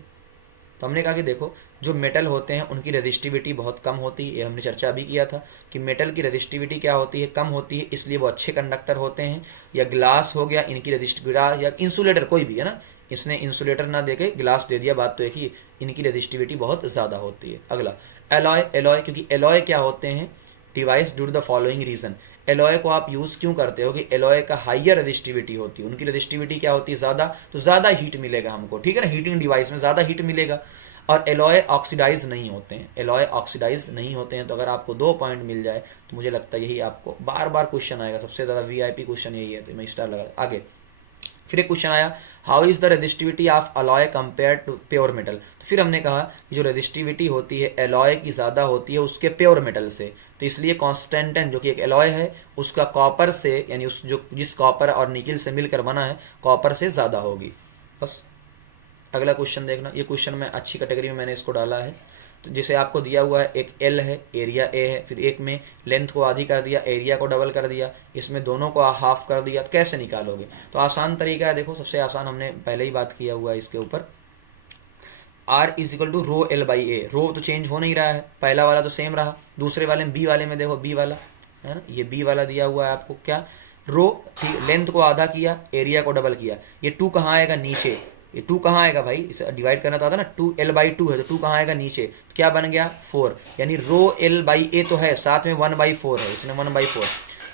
तो हमने कहा कि देखो, जो मेटल होते हैं उनकी रेजिस्टिविटी बहुत कम होती है, ये हमने चर्चा भी किया था कि मेटल की रेजिस्टिविटी क्या होती है, कम होती है, इसलिए वो अच्छे कंडक्टर होते हैं। या ग्लास हो गया, इनकी रेजिस्टिविटी, या इंसुलेटर कोई भी है ना, इसने इंसुलेटर ना देके ग्लास दे दिया, बात तो एक ही, इनकी रेजिस्टिविटी बहुत ज़्यादा होती है। अगला एलॉय, क्योंकि एलॉय क्या होते हैं, device due to the following reason. Alloy को आप यूज़ क्यों करते हो कि एलॉय का हाइयर रेजिस्टिविटी होती है, उनकी रेजिस्टिविटी क्या होती है, ज़्यादा, तो ज़्यादा हीट मिलेगा हमको, ठीक है ना, हीटिंग डिवाइस में ज़्यादा हीट मिलेगा। और एलॉय ऑक्सीडाइज नहीं होते हैं, एलॉय ऑक्सीडाइज नहीं होते हैं। तो अगर आपको 2 पॉइंट मिल जाए तो मुझे लगता है यही आपको बार बार क्वेश्चन आएगा, सबसे ज़्यादा वीआईपी क्वेश्चन यही है, तो मैं स्टार लगा। आगे फिर एक क्वेश्चन आया, how is the resistivity of alloy compare to pure metal. तो फिर हमने कहा कि जो रेजिस्टिविटी होती है एलॉय की ज़्यादा होती है उसके प्योर मेटल से, तो इसलिए कॉन्स्टेंटेन जो कि एक एलॉय है उसका कॉपर से, यानी उस जो जिस कॉपर और निकिल से मिलकर बना है, कॉपर से ज़्यादा होगी। बस अगला क्वेश्चन देखना, ये क्वेश्चन में अच्छी कैटेगरी में मैंने इसको डाला है। तो जैसे आपको दिया हुआ है, एक एल है, एरिया ए है, फिर एक में लेंथ को आधी कर दिया, एरिया को डबल कर दिया, इसमें दोनों को हाफ कर दिया, तो कैसे निकालोगे। तो आसान तरीका है, देखो सबसे आसान, हमने पहले ही बात किया हुआ है इसके ऊपर। R is equal to rho L by A. Rho तो चेंज हो नहीं रहा है, पहला वाला तो सेम रहा। दूसरे वाले में बी वाले में देखो, बी वाला है ना, ये बी वाला दिया हुआ है आपको क्या, रो, ठीक, लेंथ को आधा किया, एरिया को डबल किया। ये टू कहाँ आएगा, नीचे। ये टू कहाँ आएगा भाई, इसे डिवाइड करना तो आता ना, टू एल बाई टू है तो टू कहाँ आएगा, नीचे। तो क्या बन गया, 4। यानी रो एल बाई ए तो है, साथ में 1/4 है, इसमें 1/4।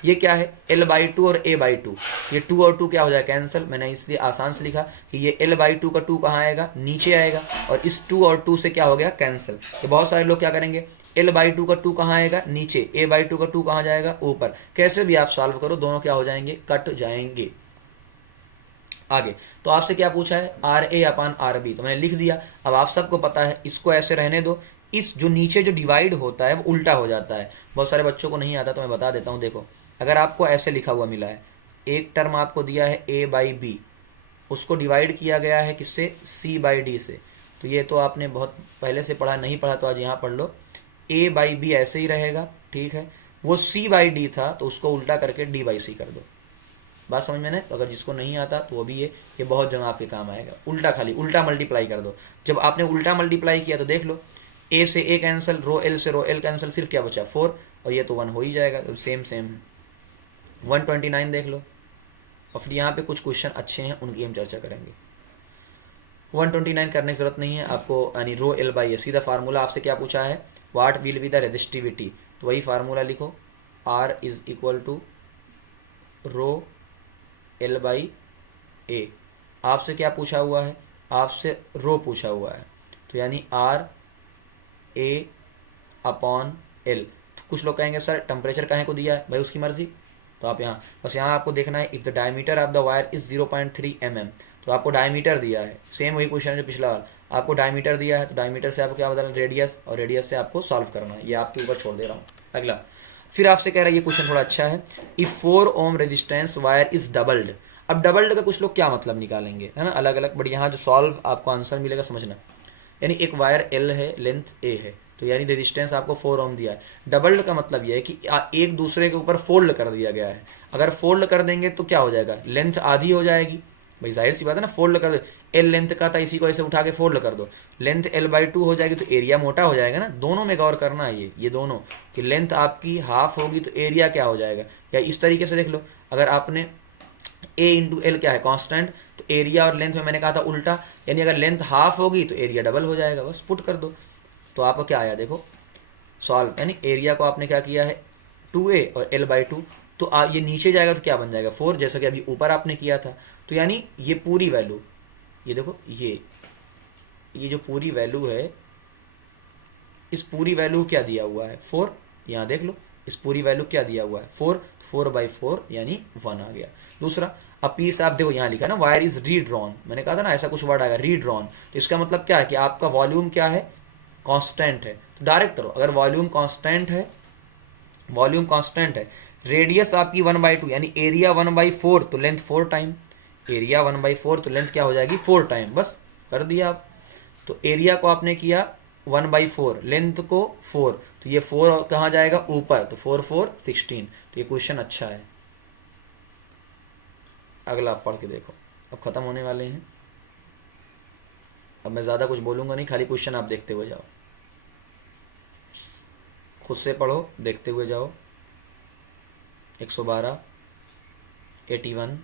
ये क्या है, एल बाई टू और ए बाई टू। ये टू और टू क्या हो जाए, कैंसिल। मैंने इसलिए आसान से लिखा कि ये एल बाई टू का टू कहाँ आएगा, नीचे आएगा, और इस टू और टू से क्या हो गया, कैंसिल। तो बहुत सारे लोग क्या करेंगे, एल बाई टू का टू कहाँ आएगा, नीचे, ए बाई टू का टू कहाँ जाएगा, ऊपर। कैसे भी आप सॉल्व करो, दोनों क्या हो जाएंगे, कट जाएंगे। आगे तो आपसे क्या पूछा है, R A upon R B, तो मैंने लिख दिया। अब आप सबको पता है, इसको ऐसे रहने दो। इस जो नीचे जो डिवाइड होता है वो उल्टा हो जाता है, बहुत सारे बच्चों को नहीं आता तो मैं बता देता हूँ। देखो, अगर आपको ऐसे लिखा हुआ मिला है, एक टर्म आपको दिया है ए बाई बी, उसको डिवाइड किया गया है किससे, सी बाई डी से। तो ये तो आपने बहुत पहले से पढ़ा, नहीं पढ़ा तो आज यहाँ पढ़ लो। ए बाई बी ऐसे ही रहेगा, ठीक है। वो सी बाई डी था तो उसको उल्टा करके डी बाई सी कर दो। बात समझ में ना, तो अगर जिसको नहीं आता तो वो भी ये बहुत जगह आपके काम आएगा। उल्टा, खाली उल्टा मल्टीप्लाई कर दो। जब आपने उल्टा मल्टीप्लाई किया तो देख लो, ए से ए कैंसिल, रो एल से रो एल कैंसिल, सिर्फ क्या बचा, 4, और ये तो 1 हो ही जाएगा, तो सेम सेम है। 129 देख लो, और फिर यहाँ पे कुछ क्वेश्चन अच्छे हैं, उनकी हम चर्चा करेंगे। 129 करने की जरूरत नहीं है आपको, यानी रो एल बाई ए, सीधा फार्मूला आपसे क्या पूछा है, what will be the resistivity, तो वही फार्मूला लिखो, R is equal to rho L by A. आपसे क्या पूछा हुआ है, आपसे रो पूछा हुआ है, तो यानी आर ए अपॉन एल। तो कुछ लोग कहेंगे सर टेम्परेचर काहे को दिया है, भाई उसकी मर्जी। तो आप यहाँ बस यहाँ आपको देखना है, if the diameter of the wire is 0.3 mm, तो आपको डायमीटर दिया है, सेम वही क्वेश्चन है जो पिछला वाला, आपको डायमीटर दिया है, तो डायमीटर से आपको क्या बदलना, रेडियस, और रेडियस से आपको सॉल्व करना है। ये आपके ऊपर छोड़ दे रहा हूँ। अगला फिर आपसे कह रहा है, ये क्वेश्चन थोड़ा अच्छा है, if 4 ohm resistance wire is doubled. अब डबल्ड का कुछ लोग क्या मतलब निकालेंगे, है ना, अलग अलग, बट यहाँ जो सॉल्व आपको आंसर मिलेगा समझना। यानी एक वायर एल है, लेंथ ए है, तो यानी रेजिस्टेंस आपको 4 ओम दिया है। डबल्ड का मतलब यह है कि एक दूसरे के ऊपर फोल्ड कर दिया गया है। अगर फोल्ड कर देंगे तो क्या हो जाएगा, लेंथ आधी हो जाएगी, भाई जाहिर सी बात है ना, फोल्ड कर दो, एल लेंथ का था, इसी को ऐसे उठा के फोल्ड कर दो, लेंथ एल बाई टू हो जाएगी, तो एरिया मोटा हो जाएगा ना। दोनों में गौर करना है, ये दोनों कि लेंथ आपकी हाफ होगी तो एरिया क्या हो जाएगा। या इस तरीके से देख लो, अगर आपने ए इंटू एल क्या है, कांस्टेंट, तो एरिया और लेंथ में मैंने कहा था उल्टा, यानी अगर लेंथ हाफ होगी तो एरिया डबल हो जाएगा, बस पुट कर दो। तो आपको क्या आया, देखो सॉल्व, यानी एरिया को आपने क्या किया है 2a और एल बाई टू, तो ये नीचे जाएगा तो क्या बन जाएगा 4, जैसा कि अभी ऊपर आपने किया था। तो यानी ये पूरी वैल्यू, ये देखो, ये जो पूरी वैल्यू है, इस पूरी वैल्यू क्या दिया हुआ है 4, यहाँ देख लो, इस पूरी वैल्यू क्या दिया हुआ है 4, 4/4 यानी 1 आ गया। दूसरा, अब पीस आप देखो यहाँ लिखा है ना, वायर इज रीड्रॉन, मैंने कहा था ना ऐसा कुछ वर्ड आएगा रीड्रॉन, तो इसका मतलब क्या है कि आपका वॉल्यूम क्या है, कांस्टेंट है। तो डायरेक्ट करो, अगर वॉल्यूम कांस्टेंट है, वॉल्यूम कांस्टेंट है, रेडियस आपकी 1/2 यानी एरिया 1/4, तो लेंथ 4 टाइम, एरिया 1/4 तो लेंथ क्या हो जाएगी 4 टाइम, बस कर दिया आप। तो एरिया को आपने किया 1/4, लेंथ को 4, तो ये 4 कहाँ जाएगा ऊपर, तो 4 4 16। तो ये क्वेश्चन अच्छा है। अगला आप पढ़ के देखो, अब खत्म होने वाले हैं, अब मैं ज़्यादा कुछ बोलूँगा नहीं, खाली क्वेश्चन आप देखते हुए जाओ, खुद से पढ़ो, देखते हुए जाओ। 112, 81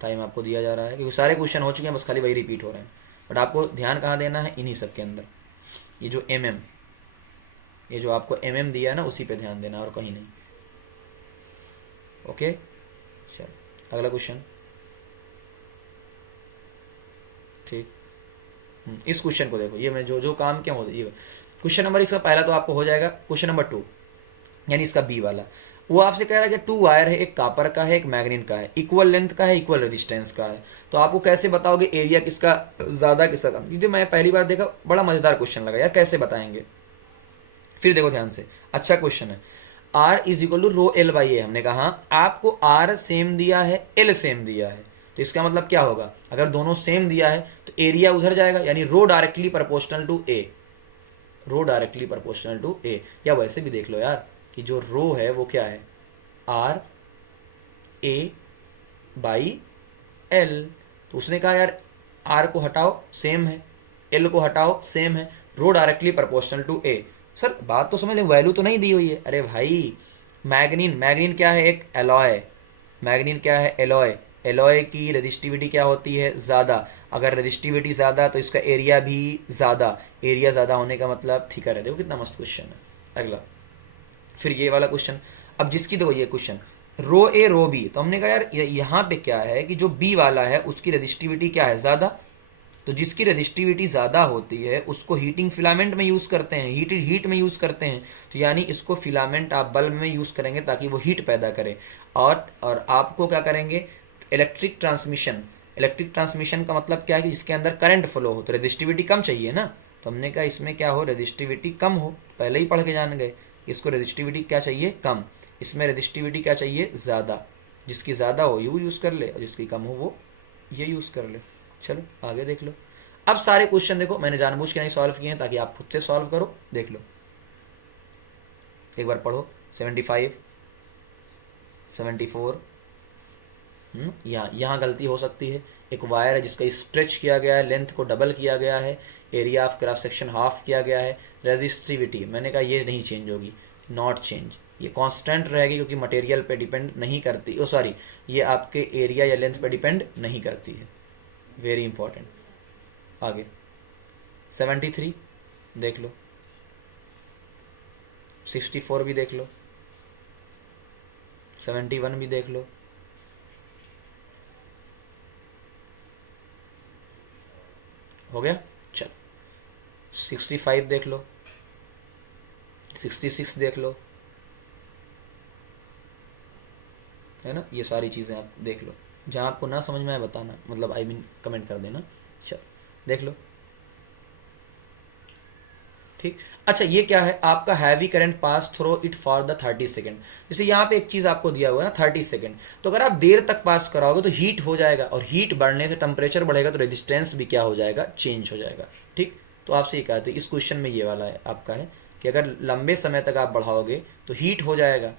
टाइम आपको दिया जा रहा है, क्योंकि सारे क्वेश्चन हो चुके हैं, बस खाली वही रिपीट हो रहे हैं, बट आपको ध्यान कहाँ देना है, इन्हीं सब के अंदर। ये जो mm, ये जो आपको mm दिया है ना, उसी पे ध्यान देना और कहीं नहीं। ओके, चलो अगला क्वेश्चन, ठीक। इस क्वेश्चन को देखो, ये मैं जो काम क्या होता है, ये क्वेश्चन नंबर इसका पहला तो आपको हो जाएगा, क्वेश्चन नंबर 2 यानी इसका बी वाला, वो आपसे कह रहा है कि 2 वायर है, एक कापर का है, एक मैग्नीन का है, इक्वल लेंथ का है, इक्वल रेजिस्टेंस का है, तो आपको कैसे बताओगे एरिया किसका ज्यादा किसका कम। ये मैं पहली बार देखा, बड़ा मजेदार क्वेश्चन लगा यार, कैसे बताएंगे। फिर देखो ध्यान से, अच्छा क्वेश्चन है। R is equal to rho L by A, हमने कहा आपको आर सेम दिया है, एल सेम दिया है, तो इसका मतलब क्या होगा, अगर दोनों सेम दिया है तो एरिया उधर जाएगा, यानी rho directly proportional to A, rho directly proportional to A. या वैसे भी देख लो यार कि जो रो है वो क्या है, आर ए बाई एल, तो उसने कहा यार आर को हटाओ सेम है, एल को हटाओ, सेम है, rho directly proportional to A. Sir बात तो समझ ले, वैल्यू तो नहीं दी हुई है। अरे भाई मैग्नीन, मैग्नीन क्या है, एक एलॉय, मैग्नीन क्या है, एलॉय, एलॉय की रेजिस्टिविटी क्या होती है, ज़्यादा। अगर रेजिस्टिविटी ज़्यादा तो इसका एरिया भी ज़्यादा, एरिया ज़्यादा होने का मतलब थिकर है। देखो कितना मस्त क्वेश्चन है। अगला फिर ये वाला क्वेश्चन, अब जिसकी देखो ये क्वेश्चन रो ए रो बी, तो हमने कहा यार यहाँ पे क्या है कि जो बी वाला है उसकी रेजिस्टिविटी क्या है, ज़्यादा। तो जिसकी रेजिस्टिविटी ज़्यादा होती है उसको हीटिंग फिलामेंट में यूज़ करते हैं, हीट में यूज़ करते हैं। तो यानी इसको फिलामेंट आप बल्ब में यूज़ करेंगे ताकि वो हीट पैदा करे। और आपको क्या करेंगे, इलेक्ट्रिक ट्रांसमिशन, इलेक्ट्रिक ट्रांसमिशन का मतलब क्या है कि जिसके अंदर करंट फ्लो हो, तो रेजिस्टिविटी कम चाहिए ना। तो हमने कहा इसमें क्या हो, रेजिस्टिविटी कम हो, पहले ही पढ़ के जान गए। इसको रेजिस्टिविटी क्या चाहिए, कम। इसमें रेजिस्टिविटी क्या चाहिए, ज़्यादा। जिसकी ज़्यादा हो यू यूज़ कर ले, और जिसकी कम हो वो ये यूज़ कर ले। चलो आगे देख लो। अब सारे क्वेश्चन देखो मैंने जानबूझ के नहीं सॉल्व किए हैं ताकि आप खुद से सॉल्व करो। देख लो एक बार पढ़ो, 75, 74। यहाँ गलती हो सकती है। एक वायर है जिसका स्ट्रेच किया गया है, लेंथ को डबल किया गया है, area of cross section half किया गया है। रेजिस्टिविटी मैंने कहा ये नहीं चेंज होगी, नॉट चेंज, ये कांस्टेंट रहेगी क्योंकि मटेरियल पे डिपेंड नहीं करती। ओ सॉरी, ये आपके एरिया या लेंथ पे डिपेंड नहीं करती है। Very important. आगे 73 देख लो, 64 भी देख लो, 71 भी देख लो। हो गया, चल 65 देख लो, 66 देख लो, है ना। ये सारी चीज़ें आप देख लो, जहाँ आपको ना समझ में आए बताना, मतलब आई मीन कमेंट कर देना। चल देख लो, ठीक। अच्छा ये क्या है, आपका heavy current pass through it for the 30 second. जैसे यहाँ पे एक चीज़ आपको दिया हुआ है ना 30 सेकेंड, तो अगर आप देर तक पास कराओगे तो हीट हो जाएगा, और हीट बढ़ने से टेम्परेचर बढ़ेगा तो रेजिस्टेंस भी क्या हो जाएगा, चेंज हो जाएगा। ठीक, तो आपसे ये कहते हैं इस क्वेश्चन में ये वाला है आपका है कि अगर लंबे समय तक आप बढ़ाओगे तो हीट हो जाएगा,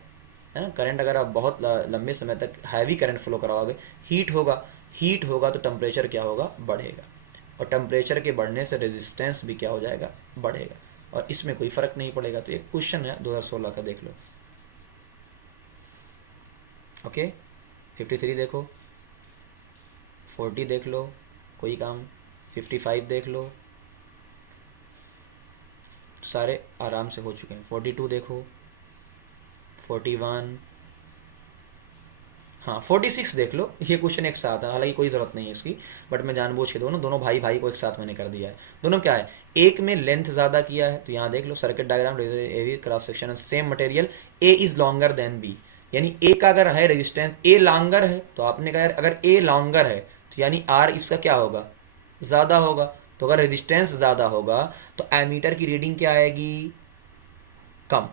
है ना। करंट अगर आप बहुत लंबे समय तक हैवी करंट फ्लो कराओगे हीट होगा, हीट होगा तो टेम्परेचर क्या होगा, बढ़ेगा, और टेम्परेचर के बढ़ने से रेजिस्टेंस भी क्या हो जाएगा, बढ़ेगा, और इसमें कोई फर्क नहीं पड़ेगा। तो एक क्वेश्चन है 2016 का, देख लो। ओके 53 देखो, 40 देख लो, कोई काम, 55 देख लो, सारे आराम से हो चुके हैं। 42 देखो, 41, हाँ 46 देख लो। ये क्वेश्चन एक साथ है, हालांकि कोई ज़रूरत नहीं है इसकी, बट मैं जानबूझ के दोनों भाई भाई को एक साथ मैंने कर दिया है। दोनों क्या है, एक में लेंथ ज़्यादा किया है, तो यहाँ देख लो circuit diagram, A B cross section same material, A is longer than B, यानी ए का अगर है रेजिस्टेंस, ए लॉन्गर है, तो आपने कहा यार अगर ए लॉन्गर है तो यानी आर इसका क्या होगा, ज़्यादा होगा। तो अगर रेजिस्टेंस ज़्यादा होगा तो एमीटर की रीडिंग क्या आएगी, कम,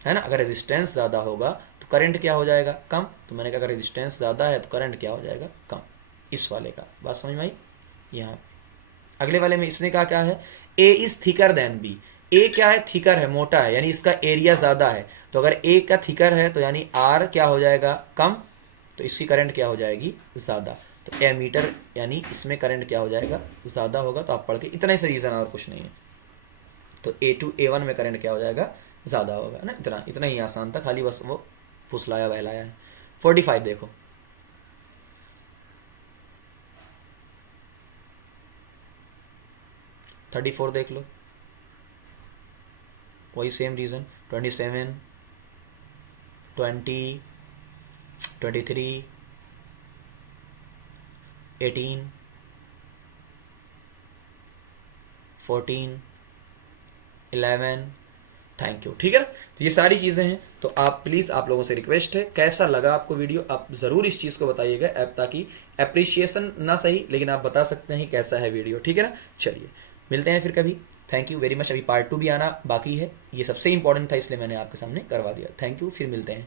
है ना। अगर रेजिस्टेंस ज़्यादा होगा तो करंट क्या हो जाएगा, कम। तो मैंने कहा अगर रेजिस्टेंस ज़्यादा है तो करंट क्या हो जाएगा, कम। इस वाले का बात समझ में आई। यहाँ अगले वाले में इसने कहा क्या है, A is thicker than B, A क्या है, थिकर है, मोटा है, यानी इसका एरिया ज़्यादा है। तो अगर ए का थिकर है तो यानी आर क्या हो जाएगा, कम, तो इसकी करंट क्या हो जाएगी, ज़्यादा। तो एमीटर यानी इसमें करंट क्या हो जाएगा, ज़्यादा होगा। तो आप पढ़ के इतना ही से रीज़न, और कुछ नहीं है। तो A2 A1 में करंट क्या हो जाएगा, ज़्यादा होगा, है ना। इतना ही आसान था, खाली बस वो फुसलाया बहलाया है। 45 देखो, थर्टी 34 देख लो, वही सेम रीज़न। 27, 20, 23, 18, 14, 11। थैंक यू, ठीक है ना। तो ये सारी चीज़ें हैं। तो आप प्लीज़, आप लोगों से रिक्वेस्ट है, कैसा लगा आपको वीडियो, आप ज़रूर इस चीज़ को बताइएगा, ताकि अप्रिशिएशन ना सही लेकिन आप बता सकते हैं कैसा है वीडियो, ठीक है ना। चलिए मिलते हैं फिर कभी। Thank you very much. अभी पार्ट 2 भी आना बाकी है, ये सबसे इंपॉर्टेंट था इसलिए मैंने आपके सामने करवा दिया। थैंक यू, फिर मिलते हैं।